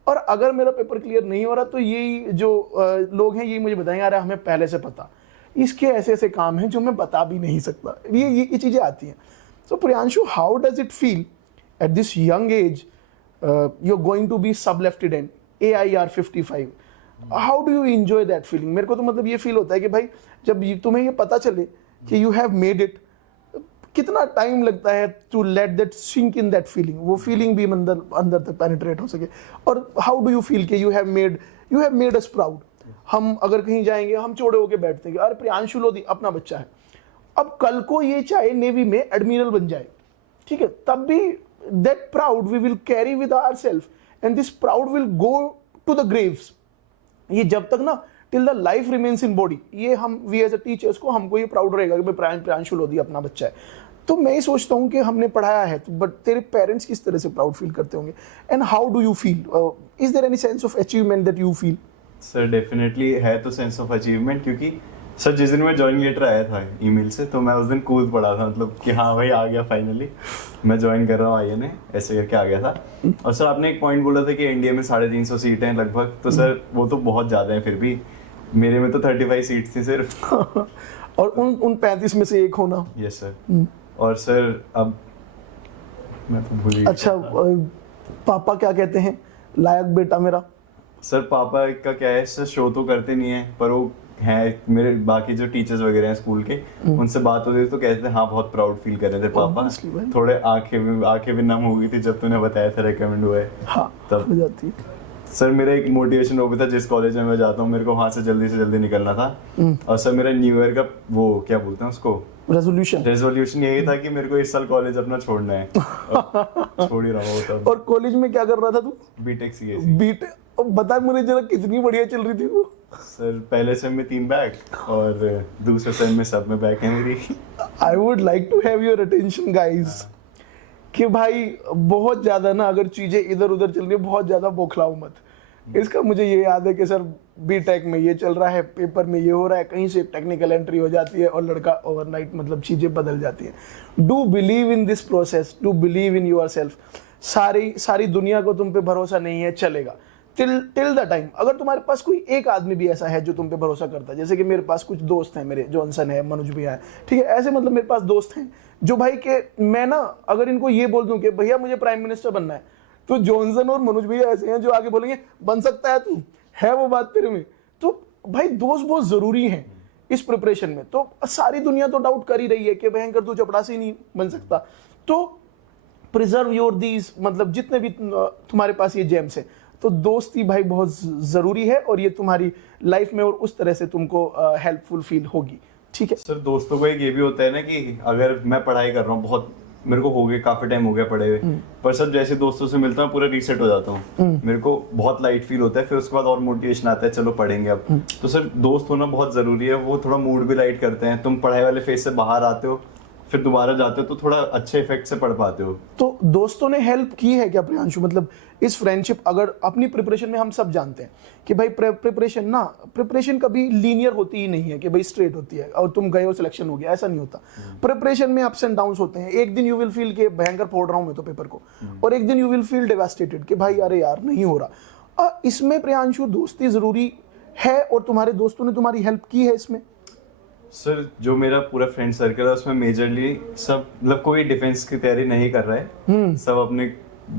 और अगर मेरा पेपर क्लियर नहीं हो रहा तो यही जो लोग हैं ये मुझे बताएंगे अरे हमें पहले से पता, इसके ऐसे ऐसे काम हैं जो मैं बता भी नहीं सकता, ये चीजें आती हैं। तो Priyanshu, how does it feel at this young age, you are going to be sub lieutenant AIR 55, how do you enjoy that feeling? मेरे को तो मतलब ये फील होता है कि भाई जब तुम्हें ये पता चले कि यू हैव मेड इट, कितना टाइम लगता है to let that sink in that feeling, वो फीलिंग भी अंदर तक पेनिट्रेट हो सके। और हाउ डू यू फील कि you have made us proud? हम अगर कहीं जाएंगे हम चौड़े होके बैठते हैं, अरे प्रियांशु लोधी अपना बच्चा है, अब कल को ये चाहे नेवी में एडमिरल बन जाए, ठीक है, तब भी that proud we will carry with ourselves, and this proud will go to the graves. ये जब तक ना till the life remains in body, ये हम वी एज अ टीचर्स को, हमको ये प्राउड रहेगा कि भाई प्रियांशु लोधी अपना बच्चा है। तो मैं ही सोचता हूँ कि हमने पढ़ाया है, तो बट तेरे पेरेंट्स किस तरह से प्राउड फील करते होंगे, and how do you feel? Is there any sense of achievement that you feel? Sir definitely है तो सेंस ऑफ अचीवमेंट, क्योंकि सर जिस दिन मैं ज्वाइनिंग लेटर आया था ईमेल से, तो मैं उस दिन कूद पड़ा था, मतलब कि हाँ भाई आ गया फाइनली, मैं ज्वाइन कर रहा हूँ आईएनए, ऐसे करके आ गया था। और सर आपने एक पॉइंट बोला था कि इंडिया में 350 सीटें हैं लगभग, तो सर वो तो बहुत ज़्यादा है, फिर भी मेरे में तो 35 सीट्स थी सिर्फ और उन 35 में से एक होना। Yes sir. और सर अब मैं तो भूल ही गया। अच्छा, पापा क्या कहते हैं, लायक बेटा मेरा? सर पापा का क्या है सर, शो तो करते नहीं है, पर वो है मेरे बाकी जो टीचर्स वगैरह हैं स्कूल के, उनसे बात होती थी तो कहते थे हाँ बहुत प्राउड फील कर रहे थे पापा। थोड़े आंखें भी नम हो गई थी जब तूने बताया था रेकमेंड हुआ है, हाँ, तब हो जाती है। सर मेरा एक मोटिवेशन हो गया था, जिस कॉलेज में मैं जाता हूँ मेरे को वहाँ से जल्दी निकलना था। और सर मेरा न्यू ईयर का वो क्या बोलते हैं उसको, रेजोल्यूशन यही था कि मेरे को इस साल कॉलेज अपना छोड़ना है। छोड़ ही रहा हूँ तब। और कॉलेज में क्या कर रहा था तू? BTech CS. बीटेक, बता मुझे जरा कितनी बढ़िया चल रही थी वो? सर पहले सेम में 3 बैक और दूसरे सेम में सब में बैक है मेरी। I would like to have your attention guys, कि भाई बहुत ज्यादा ना अगर चीजें इधर उधर चल रही है, बहुत ज्यादा बौखलाओ मत। इसका मुझे ये याद है कि सर बीटेक में ये चल रहा है, पेपर में ये हो रहा है, कहीं से टेक्निकल एंट्री हो जाती है और लड़का ओवरनाइट मतलब चीजें बदल जाती हैं। Do believe in this process, do believe in yourself. सारी दुनिया को तुम पे भरोसा नहीं है, चलेगा टिल द टाइम अगर तुम्हारे पास कोई एक आदमी भी ऐसा है जो तुम पे भरोसा करता है। जैसे कि मेरे पास कुछ दोस्त हैं, मेरे जॉनसन है, मनोज भैया है, ठीक है, ऐसे मतलब मेरे पास दोस्त हैं जो भाई के मैं ना अगर इनको ये बोल दूं कि भैया मुझे प्राइम मिनिस्टर बनना है, तो जॉनसन और मनोज भैया ऐसे हैं जो आगे बोलेंगे बन सकता है तू, है वो बात तेरे में। तो भाई दोस्त बहुत जरूरी हैं इस प्रिपरेशन में। तो सारी दुनिया तो डाउट कर ही रही है कि भयंकर तू चपड़ासी नहीं बन सकता। तो प्रिजर्व योर दीज, मतलब जितने भी तुम्हारे पास ये जेम्स है, तो दोस्ती भाई बहुत जरूरी है और ये तुम्हारी लाइफ में और उस तरह से तुमको हेल्पफुल फील होगी, ठीक है। सर दोस्तों को एक ये भी होता है ना कि अगर मैं पढ़ाई कर रहा हूँ, बहुत मेरे को हो गया, काफी टाइम हो गया पढ़े हुए, पर सर जैसे दोस्तों से मिलता हूँ पूरा रीसेट हो जाता हूँ, मेरे को बहुत लाइट फील होता है, फिर उसके बाद और मोटिवेशन आता है, चलो पढ़ेंगे अब। तो सर दोस्त होना बहुत जरूरी है, वो थोड़ा मूड भी लाइट करते हैं। तुम पढ़ाई वाले फेज से बाहर आते हो, फिर दोबारा जाते हो तो थोड़ा अच्छे इफेक्ट से पढ़ पाते हो। तो दोस्तों ने हेल्प की है क्या प्रियांशु? मतलब इस फ्रेंडशिप, अगर अपनी प्रिपरेशन में हम सब जानते हैं कि भाई प्रिपरेशन कभी लीनियर होती ही नहीं है कि भाई स्ट्रेट होती है और तुम गए और सिलेक्शन हो गया, ऐसा नहीं होता। प्रिपरेशन में अप्स एंड डाउन्स होते हैं। एक दिन यू विल फील कि भयंकर फोड़ रहा हूं मैं तो पेपर को, और एक दिन यू विल फील डेवास्टेटेड कि भाई अरे यार नहीं हो रहा। इसमें प्रियांशु दोस्ती जरूरी है और तुम्हारे दोस्तों ने तुम्हारी हेल्प की है इसमें? सर जो मेरा पूरा फ्रेंड सर्कल है उसमें मेजरली सब, मतलब कोई डिफेंस की तैयारी नहीं कर रहा है, सब अपने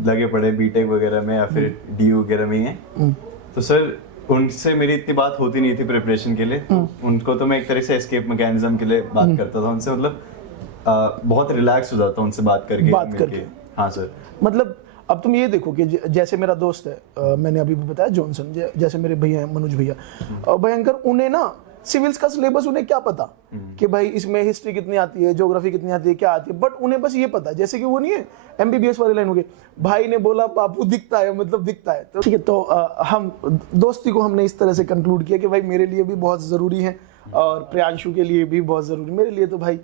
लगे पड़े बीटेक वगैरह में या फिर डीयू वगैरह में ही है। तो सर उनसे मेरी इतनी बात होती नहीं थी प्रिपरेशन के लिए, उनको तो मैं एक तरह से एस्केप मैकेनिज्म के लिए बात करता था उनसे, मतलब बहुत रिलैक्स हो जाता उनसे बात करके। हाँ सर। मतलब अब तुम ये देखो कि जैसे मेरा दोस्त है, मैंने अभी भी बताया जॉनसन, जैसे मेरे भैया हैं मनोज भैया, भयंकर, उन्हें ना सिविल्स का सिलेबस उन्हें क्या पता कि भाई इसमें हिस्ट्री कितनी आती है, ज्योग्राफी कितनी आती है, क्या आती है, बट उन्हें बस ये पता, जैसे कि वो नहीं है एमबीबीएस वाली लाइन हो गई, भाई ने बोला बापू दिखता है, मतलब दिखता है। तो ठीक है, तो हम दोस्ती को हमने इस तरह से कंक्लूड किया कि भाई मेरे लिए भी बहुत ज़रूरी है और प्रियांशु के लिए भी बहुत ज़रूरी। मेरे लिए तो भाई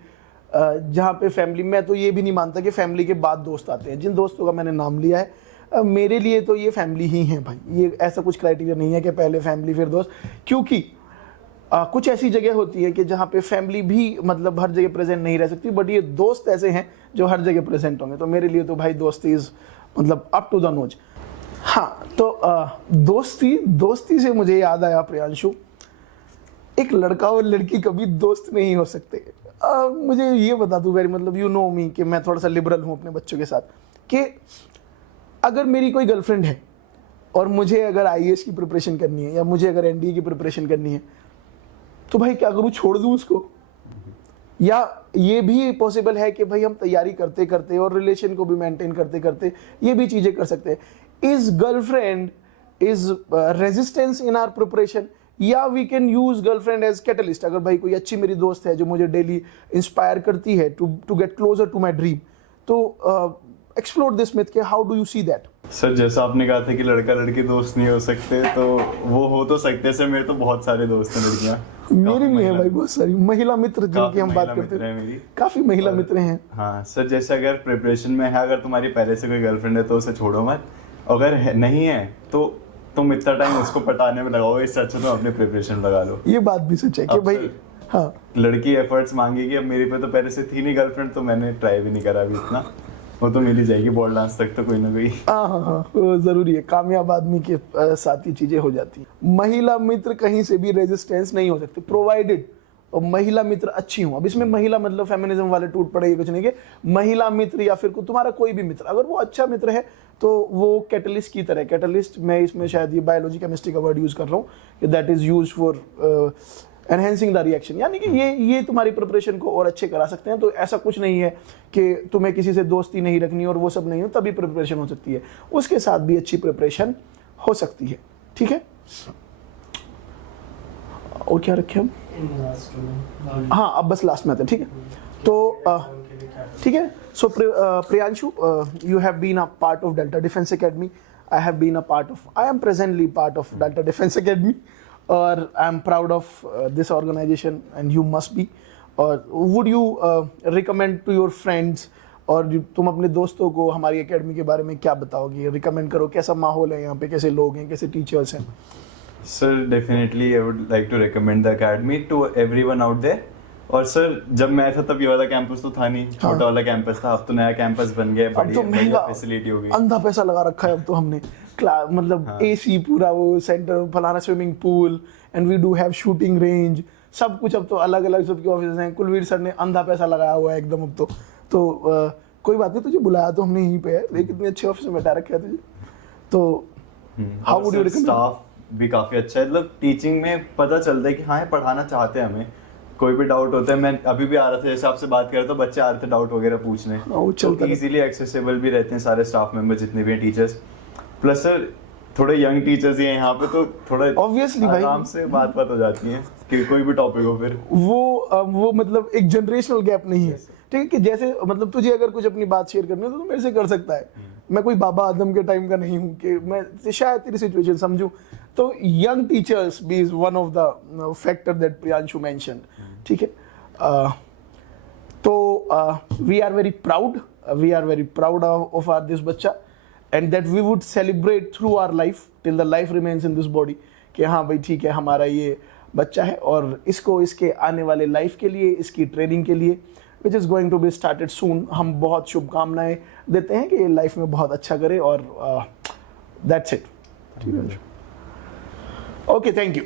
जहाँ पे फैमिली, मैं तो ये भी नहीं मानता कि फैमिली के बाद दोस्त आते हैं। जिन दोस्तों का मैंने नाम लिया है मेरे लिए तो ये फैमिली ही है भाई, ये ऐसा कुछ क्राइटेरिया नहीं है कि पहले फैमिली फिर दोस्त, क्योंकि कुछ ऐसी जगह होती है कि जहाँ पे फैमिली भी मतलब हर जगह प्रेजेंट नहीं रह सकती, बट ये दोस्त ऐसे हैं जो हर जगह प्रेजेंट होंगे। तो मेरे लिए तो भाई दोस्ती इज मतलब अप टू द नोज। हाँ, तो दोस्ती से मुझे याद आया प्रियांशु, एक लड़का और लड़की कभी दोस्त नहीं हो सकते। मुझे ये बता दूं वेरी, मतलब यू नो मी कि मैं थोड़ा सा लिबरल हूँ अपने बच्चों के साथ, कि अगर मेरी कोई गर्लफ्रेंड है और मुझे अगर आईएएस की प्रिपरेशन करनी है या मुझे अगर एनडीए की प्रिपरेशन करनी है, तो भाई क्या करूं, छोड़ दूं उसको? या ये भी पॉसिबल है कि भाई हम तैयारी करते करते और रिलेशन को भी मेंटेन करते करते ये भी चीजें कर सकते हैं। Is girlfriend is resistance in our preparation, या we can use girlfriend as catalyst? अगर भाई कोई अच्छी मेरी दोस्त है जो मुझे डेली इंस्पायर करती है to get closer to my dream, तो एक्सप्लोर दिस मिथ के how do you see that? Sir जैसा आपने कहा था कि लड़का लड़की दोस्त नहीं हो सकते, तो वो हो तो सकते हैं सर। मेरे तो बहुत सारे दोस्त हैं लड़कियां, मेरी भी है भाई बहुत सारी महिला मित्र जिनकी हम बात करते हैं, काफी महिला मित्र हैं। हाँ सर, जैसे अगर प्रिपरेशन में है, अगर तुम्हारी पहले से कोई गर्लफ्रेंड है तो उसे छोड़ो मत, अगर नहीं है तो तुम इतना टाइम उसको पटाने में लगाओ, इससे अच्छा तुम अपने प्रिपरेशन लगा लो। ये बात भी सच है कि भाई हाँ, लड़की एफर्ट्स मांगेगी। अब मेरे पे तो पहले से थी नहीं गर्लफ्रेंड, तो मैंने ट्राई भी नहीं करा अभी इतना, वो तो मिल ही जाएगी बॉल डांस तक तो कोई ना कोई। हाँ, जरूरी है, कामयाब आदमी के साथ ये चीजें हो जाती हैं। महिला मित्र कहीं से भी रेजिस्टेंस नहीं हो सकते, प्रोवाइडेड और महिला मित्र अच्छी हो। अब इसमें महिला मतलब फेमिनिज्म वाले टूट पड़ेगी कुछ नहीं, कि महिला मित्र या फिर तुम्हारा कोई भी मित्र अगर वो अच्छा मित्र है तो वो कैटलिस्ट की तरह, कैटलिस्ट मैं इसमें शायद ये बायोलॉजी केमिस्ट्री का वर्ड यूज कर रहा हूँ कि that is use for enhancing the reaction, यानी कि ये तुम्हारी प्रिपरेशन को और अच्छे करा सकते हैं। तो ऐसा कुछ नहीं है कि तुम्हें किसी से दोस्ती नहीं रखनी और वो सब नहीं हो तभी प्रिपरेशन हो सकती है, उसके साथ भी अच्छी प्रिपरेशन हो सकती है। ठीक है, और क्या रखे हम? हाँ, अब बस लास्ट में आते हैं। ठीक है, तो ठीक है, so Priyanshu, you have been a part of Delta Defence Academy, I am presently part of Delta Defence Academy, और I am proud of this organisation and you must be. और would you recommend to your friends, और तुम अपने दोस्तों को हमारी एकेडमी के बारे में क्या बताओगे? रिकमेंड करो, कैसा माहौल है यहाँ पे, कैसे लोग हैं, कैसे टीचर्स हैं? Sir, definitely I would like to recommend the academy to everyone out there. और सर जब मैं था तब ये वाला कैंपस तो था नहीं, छोटा वाला कैंपस था, अब तो नया कैंपस बन गया है, अब तो बढ़िया महंगा फैसिलिटी हो गई। अंधा पैसा लगा रखा है अब तो हमने मतलब एसी पूरा वो सेंटर फलाना swimming pool and we do have shooting range सब कुछ अब तो अलग अलग सबके ऑफिस हैं। कुलवीर सर ने अंधा पैसा लगाया हुआ है एकदम अब तो कोई बात नहीं, तुझे बुलाया तो हमने यहीं पे है, देख कितने अच्छे ऑफिस में बैठा रखा है तुझे। तो how would you recommend? Staff भी काफी अच्छा है, मतलब टीचिंग में पता चलता है कि हाँ ये पढ़ाना चाहते हैं हमें। कोई भी डाउट होता है, मैं अभी भी आ रहा था जैसे आपसे बात कर रहा था, बच्चे आ रहे थे डाउट वगैरह पूछने, वो चलता तो इजीली एक्सेसिबल भी रहते हैं सारे स्टाफ मेंबर जितने भी हैं टीचर्स। प्लस सर थोड़े यंग टीचर्स ही हैं यहाँ पे, तो थोड़ा Obviously भाई। आराम से बात हो जाती है कि कोई भी टॉपिक हो। फिर वो मतलब एक जनरेशनल गैप नहीं है, ठीक है, कि जैसे मतलब तुझे अगर कुछ अपनी बात शेयर करनी हो तो तू मेरे से कर सकता है, मैं कोई बाबा आदम के टाइम का नहीं हूँ कि मैं शायद तेरी सिचुएशन समझूं। तो young teachers be is one of the factor that Priyanshu mentioned, ठीक है। तो we are very proud of our this बच्चा and that we would celebrate through our life till the life remains in this body, कि हाँ भाई ठीक है हमारा ये बच्चा है और इसको इसके आने वाले लाइफ के लिए, इसकी ट्रेनिंग के लिए which is going to be started soon, हम बहुत शुभकामनाएं देते हैं कि ये लाइफ में बहुत अच्छा करे और दैट्स इट। ठीक है, ओके, थैंक यू।